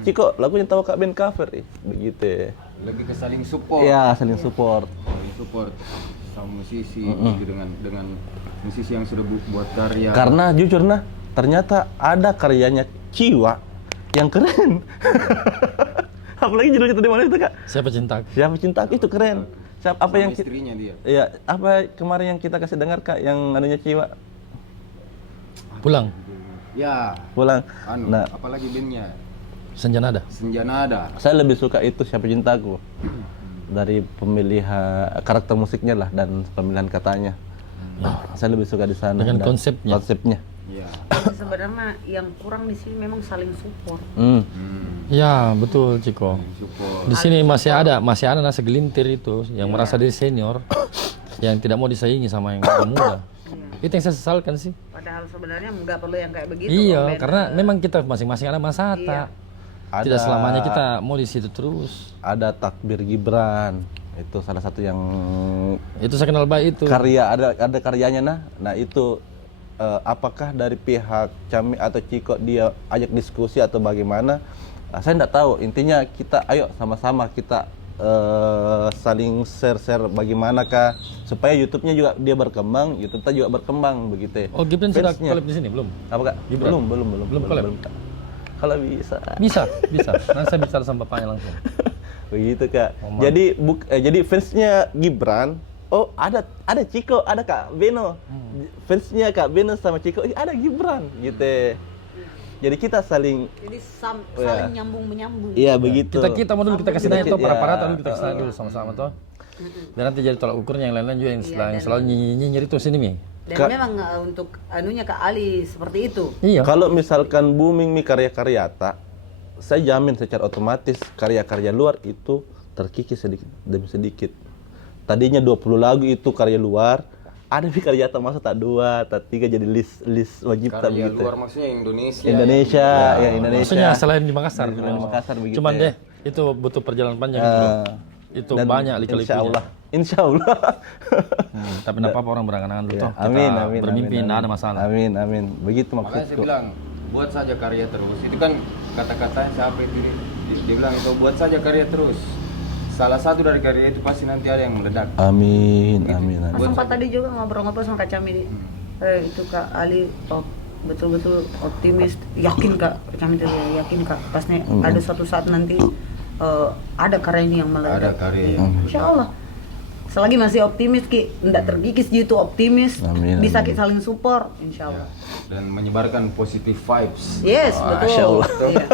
Ciko lagunya tahu Kak Ben cover begitu ya. lebih ke saling support. Iya, saling support. Sama musisi dengan musisi yang sudah buat karya. Karena jujur ternyata ada karyanya Ciwa yang keren. Apalagi judulnya tadi mana itu Kak? Siapa cinta? Siapa cinta itu keren. Apa yang istrinya dia. Iya, apa kemarin yang kita kasih dengar Kak yang anunya Ciwa? Pulang. Ya. Pulang. Nah, Apalagi bandnya Senjanada. Senjanada. saya lebih suka itu Siapa Cintaku. Dari pemilihan karakter musiknya lah dan pemilihan katanya. Saya lebih suka di sana. Dengan dan konsepnya. Iya. Sebenarnya yang kurang di sini memang saling support. Ya betul Ciko. Support. Di sini masih ada segelintir itu yang merasa diri senior, yang tidak mau disaingi sama yang muda. Itu yang saya sesalkan sih. Padahal sebenarnya nggak perlu yang kayak begitu. Iya, Bang Ben. karena memang kita masing-masing ada masata. Tidak selamanya kita mau di situ terus. Ada Takbir Gibran. Itu salah satu yang Itu saya kenal baik itu. karya ada karyanya nah itu apakah dari pihak Cami atau Ciko dia ajak diskusi atau bagaimana, saya enggak tahu. Intinya kita ayo sama-sama kita saling share bagaimanakah supaya YouTube-nya juga dia berkembang, YouTube-nya juga berkembang begitu ya. Oh, Gibran sudah Fansnya. collab di sini belum? Apa Kak? Gibran? Belum collab? Kak. Kalau bisa. Bisa. Nanti saya bicara sama bapaknya langsung. Begitu Kak. Oh, Jadi fansnya Gibran, oh ada Ciko, ada Kak Beno. Fansnya Kak Beno sama Ciko, ada Gibran gitu. Jadi kita saling Jadi saling nyambung menyambung. iya begitu. Kita mau dulu kita kasih tanya tuh Iya. para dulu kita kasih tanya dulu sama-sama tuh. Dan nanti jadi tolak ukurnya yang lain-lain juga yang selalu nyinyir itu sini Mi. Dan memang untuk anunya Kak Ali seperti itu. Iya. Kalau misalkan booming karya-karya tak, saya jamin secara otomatis karya-karya luar itu terkikis sedikit demi sedikit. Tadinya 20 lagu itu karya luar, ada di karya tak masa tak 2, tak 3 jadi list wajib tak Karya begitu. luar maksudnya Indonesia. Indonesia. Maksudnya selain di Makassar. Selain di Makassar begitu. Cuman ya. deh itu butuh perjalanan panjang gitu. Itu Dan banyak lika-likunya. Insya Allah. Tapi enggak apa-apa orang berangan-angan dulu toh. Kita Amin. bermimpi amin, enggak ada amin. masalah. Amin. Begitu Makanya saya maksudku. bilang buat saja karya terus. Itu kan kata-katanya siapa itu dia bilang itu buat saja karya terus. salah satu dari karya itu pasti nanti ada yang meledak. Amin, amin, amin. Sempat tadi juga ngobrol-ngobrol sama Kak Cami. Itu Kak Ali betul-betul optimis, yakin Kak Cami itu yakin Kak pasti ada suatu saat nanti ada karyanya yang meledak. Ada karya. Insya Allah. Selagi masih optimis Ki, enggak terkikis gitu optimis, Amin, bisa amin. Ki saling support, insya Allah. Dan menyebarkan positive vibes. Yes, Wah, betul. Masya Allah. Iya.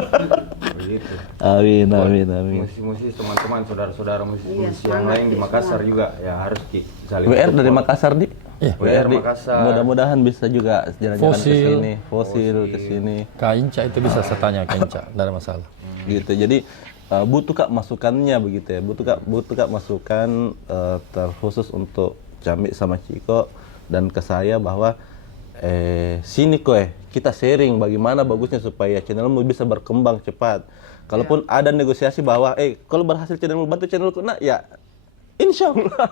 Begitu. Amin, amin, amin. Musisi-musisi teman-teman, saudara-saudara musisi Iya, yang semangat, lain di Ki, Makassar semangat. juga ya harus Ki saling WR dari support. Makassar di. Iya. WR Di. Makassar. Mudah-mudahan bisa juga jalan-jalan ke Fosil. sini, fosil ke sini. Kak Inca itu bisa saya tanya Kak Inca, tidak ada masalah. Gitu. Jadi butuh Kak masukannya begitu ya. Butuh Kak masukan terkhusus untuk Cami sama Ciko dan ke saya bahwa sini kita sharing bagaimana bagusnya supaya channelmu bisa berkembang cepat. Kalaupun ada negosiasi bahwa kalau berhasil channelmu bantu channelku ya insya Allah.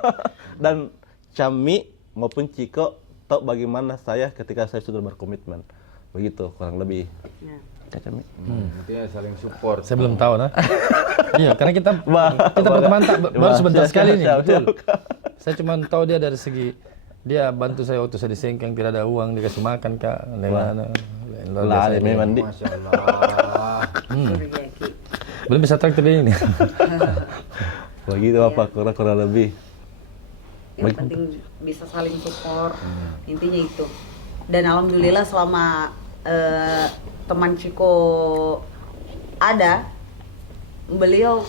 Dan Cami maupun Ciko tahu bagaimana saya ketika saya sudah berkomitmen. Begitu kurang lebih. Kak Cami. Intinya saling support. Saya belum tahu nah. Iya, karena kita pertemanan baru sebentar sekali nih, betul. Saya cuma tahu dia dari segi dia bantu saya waktu saya disengkeng tidak ada uang dikasih makan Kak. Lah, memang di. Masya Allah. Surya Ki. Belum bisa traktir dia ini. Begitu apa kurang lebih. Yang penting bisa saling support, intinya itu. Dan alhamdulillah selama teman Ciko ada, beliau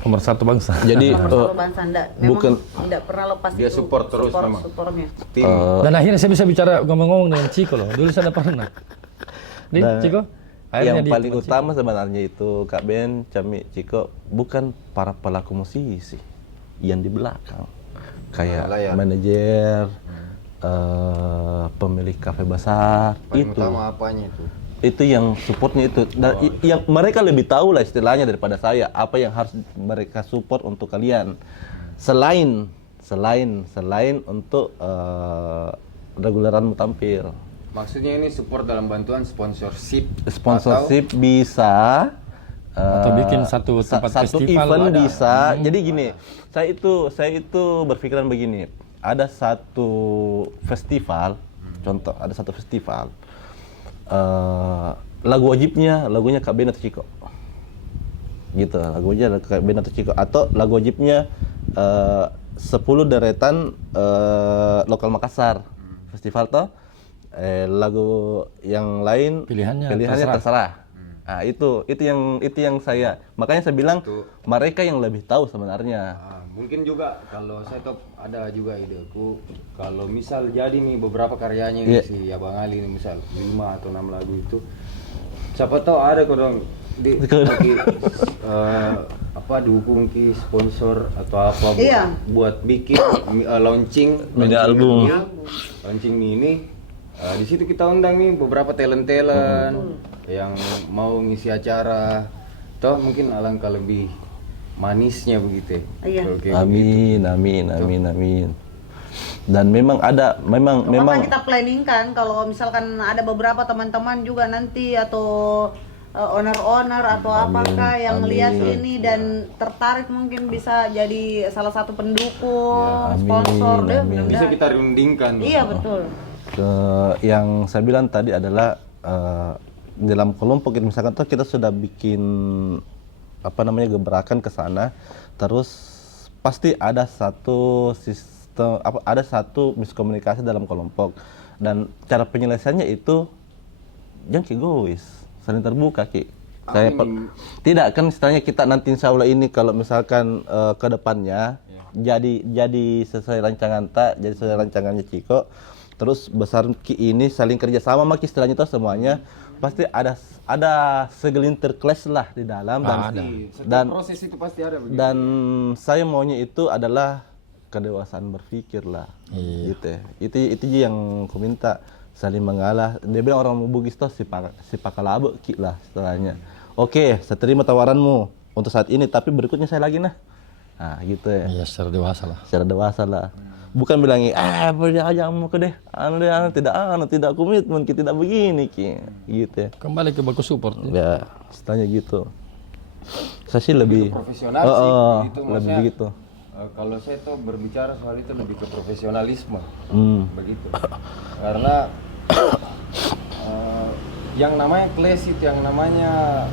Nomor satu bangsa. Jadi nomor satu bangsa memang bukan tidak pernah lepas Dia itu, support terus memang. supportnya. Tim. Dan akhirnya saya bisa bicara ngomong-ngomong dengan Ciko loh. Dulu saya tidak pernah. Di Nah, Ciko. yang dia paling teman Ciko. utama sebenarnya itu Kak Ben, Cami, Ciko bukan para pelaku musisi yang di belakang kayak Layar. manajer, pemilik kafe besar Paling itu. utama apanya itu? Itu yang supportnya itu dan yang mereka lebih tahu lah istilahnya daripada saya apa yang harus mereka support untuk kalian selain untuk reguleranmu tampil. Maksudnya ini support dalam bantuan sponsorship Sponsorship bisa Atau bikin satu tempat satu festival event ada. bisa. Jadi gini, saya itu berpikiran begini. Ada satu festival, contoh ada satu festival. Lagunya Kak Ben atau Ciko. Gitu, lagunya Kak Ben atau Ciko atau lagu wajibnya 10 deretan lokal Makassar. Festival toh lagu yang lain Pilihannya terserah. Nah, itu yang saya makanya saya bilang mereka yang lebih tahu sebenarnya. Mungkin juga kalau saya tahu ada juga ideku kalau misal jadi nih beberapa karyanya nih si Abang Ali nih misal 5 atau 6 lagu itu siapa tahu ada kodong di dukung ki sponsor atau apa buat bikin launching Mini album. launching mini. Di situ kita undang nih beberapa talent yang mau ngisi acara. Toh mungkin alangkah lebih manisnya begitu. Iya. Oke, Amin. Dan memang memang kita planning kan kalau misalkan ada beberapa teman-teman juga nanti atau owner atau apakah yang lihat ini dan tertarik mungkin bisa jadi salah satu pendukung, sponsor deh. bisa kita rundingkan. Iya betul. yang saya bilang tadi adalah dalam kelompok misalkan tuh kita sudah bikin gebrakan ke sana, terus pasti ada satu sistem ada satu miskomunikasi dalam kelompok dan cara penyelesaiannya itu jangan egois, saling terbuka saya tidak kan istilahnya kita nanti insya Allah ini kalau misalkan ke depannya jadi sesuai rancangan jadi sesuai rancangannya Ciko, terus besar ini saling kerjasama istilahnya itu semuanya pasti ada segelintir clash lah di dalam dan proses itu pasti ada begitu. Dan saya maunya itu adalah kedewasaan berpikir lah, gitu ya. Itu yang aku minta, saling mengalah. Dia bilang orang Bugis tuh si pakalabe lah istilahnya. Oke, saya terima tawaranmu untuk saat ini, tapi berikutnya saya lagi nah gitu ya. Iya, secara dewasa lah. Bukan bilangin, aja mau ke deh, tidak komitmen, kita tidak begini, gitu ya. Kembali ke baku support. Ya, istilahnya gitu. Saya sih lebih profesional sih, itu lebih maksudnya, begitu. kalau saya tuh berbicara soal itu lebih ke profesionalisme, begitu. Karena yang namanya clash itu, yang namanya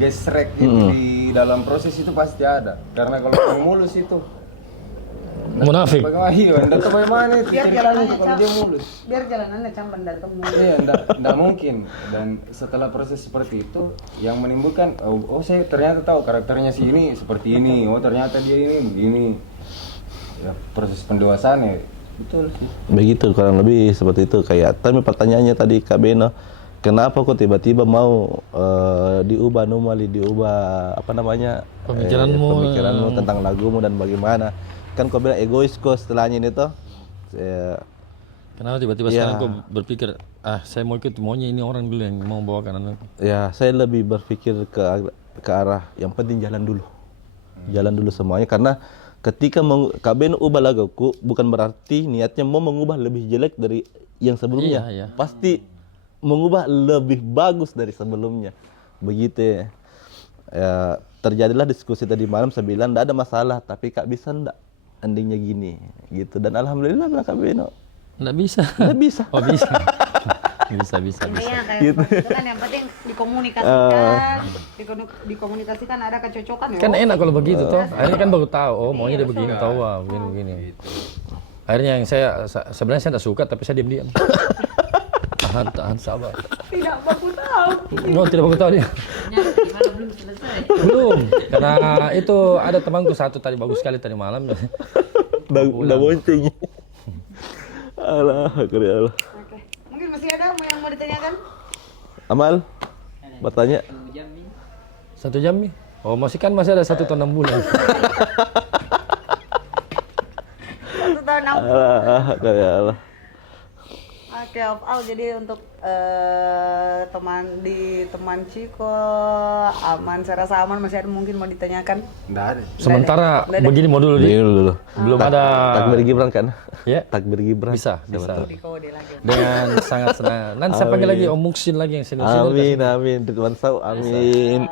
gesrek itu di dalam proses itu pasti ada. Karena kalau yang mulus itu Munafik. bagaimana? Iya, enggak tahu bagaimana itu Biar ceritanya jalanannya itu kalau dia mulus. Biar jalanannya campan dari temu. Iya, enggak mungkin. Dan setelah proses seperti itu, yang menimbulkan, oh saya ternyata tahu karakternya si ini seperti ini, oh ternyata dia ini begini. Ya, proses pendewasaan ya, betul sih. Begitu kurang lebih seperti itu. Kayak tapi pertanyaannya tadi Kak Beno, kenapa kok tiba-tiba mau diubah apa namanya pemikiranmu tentang lagumu dan bagaimana? Kan kau bilang egois kok setelahnya ini toh. Kenapa tiba-tiba sekarang kok berpikir, saya mau ikut maunya ini orang dulu yang mau bawakan anakku. Ya, saya lebih berpikir ke arah yang penting jalan dulu. Jalan dulu semuanya, karena ketika Kak Beno ubah laguku bukan berarti niatnya mau mengubah lebih jelek dari yang sebelumnya. Iya. Pasti mengubah lebih bagus dari sebelumnya. Begitu ya. Terjadilah diskusi tadi malam, saya bilang enggak ada masalah, tapi Kak bisa enggak endingnya gini gitu, dan alhamdulillah bilang Kak Beno Nggak bisa. nggak bisa. Oh bisa. bisa. Intinya kayak itu kan yang penting dikomunikasikan, dikomunikasikan ada kecocokan ya. Kan enak kalau begitu toh. Akhirnya kan baru tahu, oh maunya dia begini, tahu begini. Akhirnya yang sebenarnya saya tidak suka, tapi saya diam-diam. Tahan sabar. Tidak baku tahu. No, tidak bagus tahu dia. Gimana belum selesai? Belum. Karena itu ada temanku satu tadi bagus sekali tadi malam. Udah bonceng. Alah, Allah. Oke. Mungkin masih ada yang mau ditanyakan? Amal, bertanya. 1 jam nih. Oh masih ada 1 tahun 6 bulan. 1 tahun 6. Allah. Oke, jadi untuk teman Ciko aman, saya rasa aman. Masih ada mungkin mau ditanyakan? Enggak ada. Sementara Udah ada. begini mau dulu Ini dulu. Belum ada. Takbir Gibran kan? Ya. Takbir Gibran. Bisa. Di kode lagi. Dengan sangat senang. Nanti saya panggil lagi Om Muksin lagi yang senior. Amin. Ridwan Sau, amin.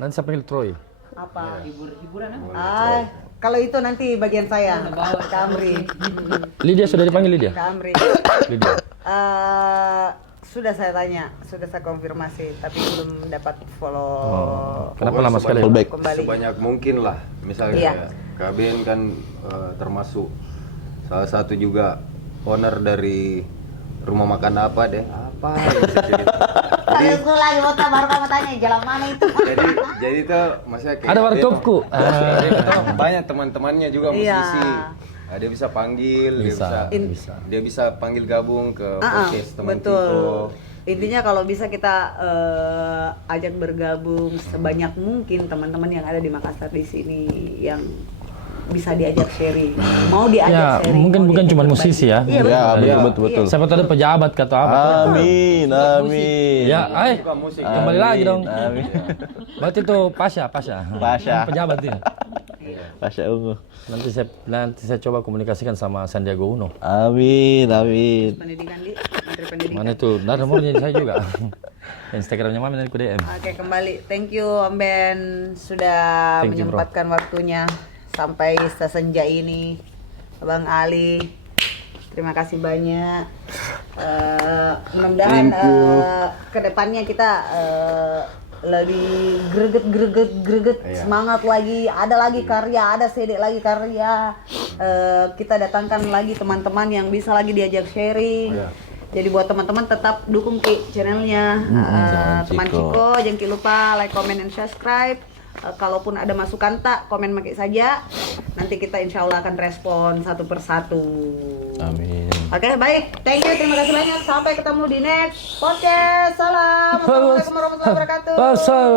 Nanti saya panggil Troy. Apa? Hiburan apa? Kalau itu nanti bagian saya, Kamri. Lydia sudah dipanggil Lydia? Kamri. Lydia. Sudah saya tanya, sudah saya konfirmasi, tapi belum dapat follow. Kenapa lama sekali? Fallback. Kembali. Sebanyak mungkin lah. Misalnya Iya. Kak Ben kan termasuk salah satu juga owner dari rumah makan apa deh? Apa yang bisa cerita? Serius gue lagi baru kamu tanya jalan mana itu? Jadi tuh maksudnya kayak Ada warkopku. banyak teman-temannya juga Iya. musisi. Nah, dia bisa panggil, dia bisa panggil gabung ke podcast teman Betul. Ciko. Intinya kalau bisa kita ajak bergabung sebanyak mungkin teman-teman yang ada di Makassar di sini yang bisa diajak sharing. Mau diajak sharing. Mungkin mau bukan diajak cuma berbagi. musisi ya. Iya, Ya, betul. betul. Siapa tahu ada pejabat kata apa. Amin. Ya, Suka musik. kembali lagi dong. Amin. Berarti itu Pasha. Pejabat ini. Masya Allah. Nanti saya coba komunikasikan sama Sandiaga Uno. Amin. Pendidikan di Menteri Pendidikan. Mana itu? Nah, nomornya saya juga. Instagramnya Mami nanti ku DM. Oke, kembali. Thank you Om Ben sudah Thank you, bro. menyempatkan waktunya sampai sesenja ini. Bang Ali, terima kasih banyak. Mudah-mudahan kedepannya kita lebih greget, semangat lagi, ada lagi karya, ada CD lagi karya. Kita datangkan lagi teman-teman yang bisa lagi diajak sharing. Jadi buat teman-teman tetap dukung channelnya teman Ciko, jangan lupa like, comment, and subscribe. Kalaupun ada masukan tak, komen pakai saja. Nanti kita insya Allah akan respon satu persatu. Amin. Oke, baik. Thank you, terima kasih banyak. Sampai ketemu di next podcast. Salam. Assalamualaikum warahmatullahi wabarakatuh. Pasal.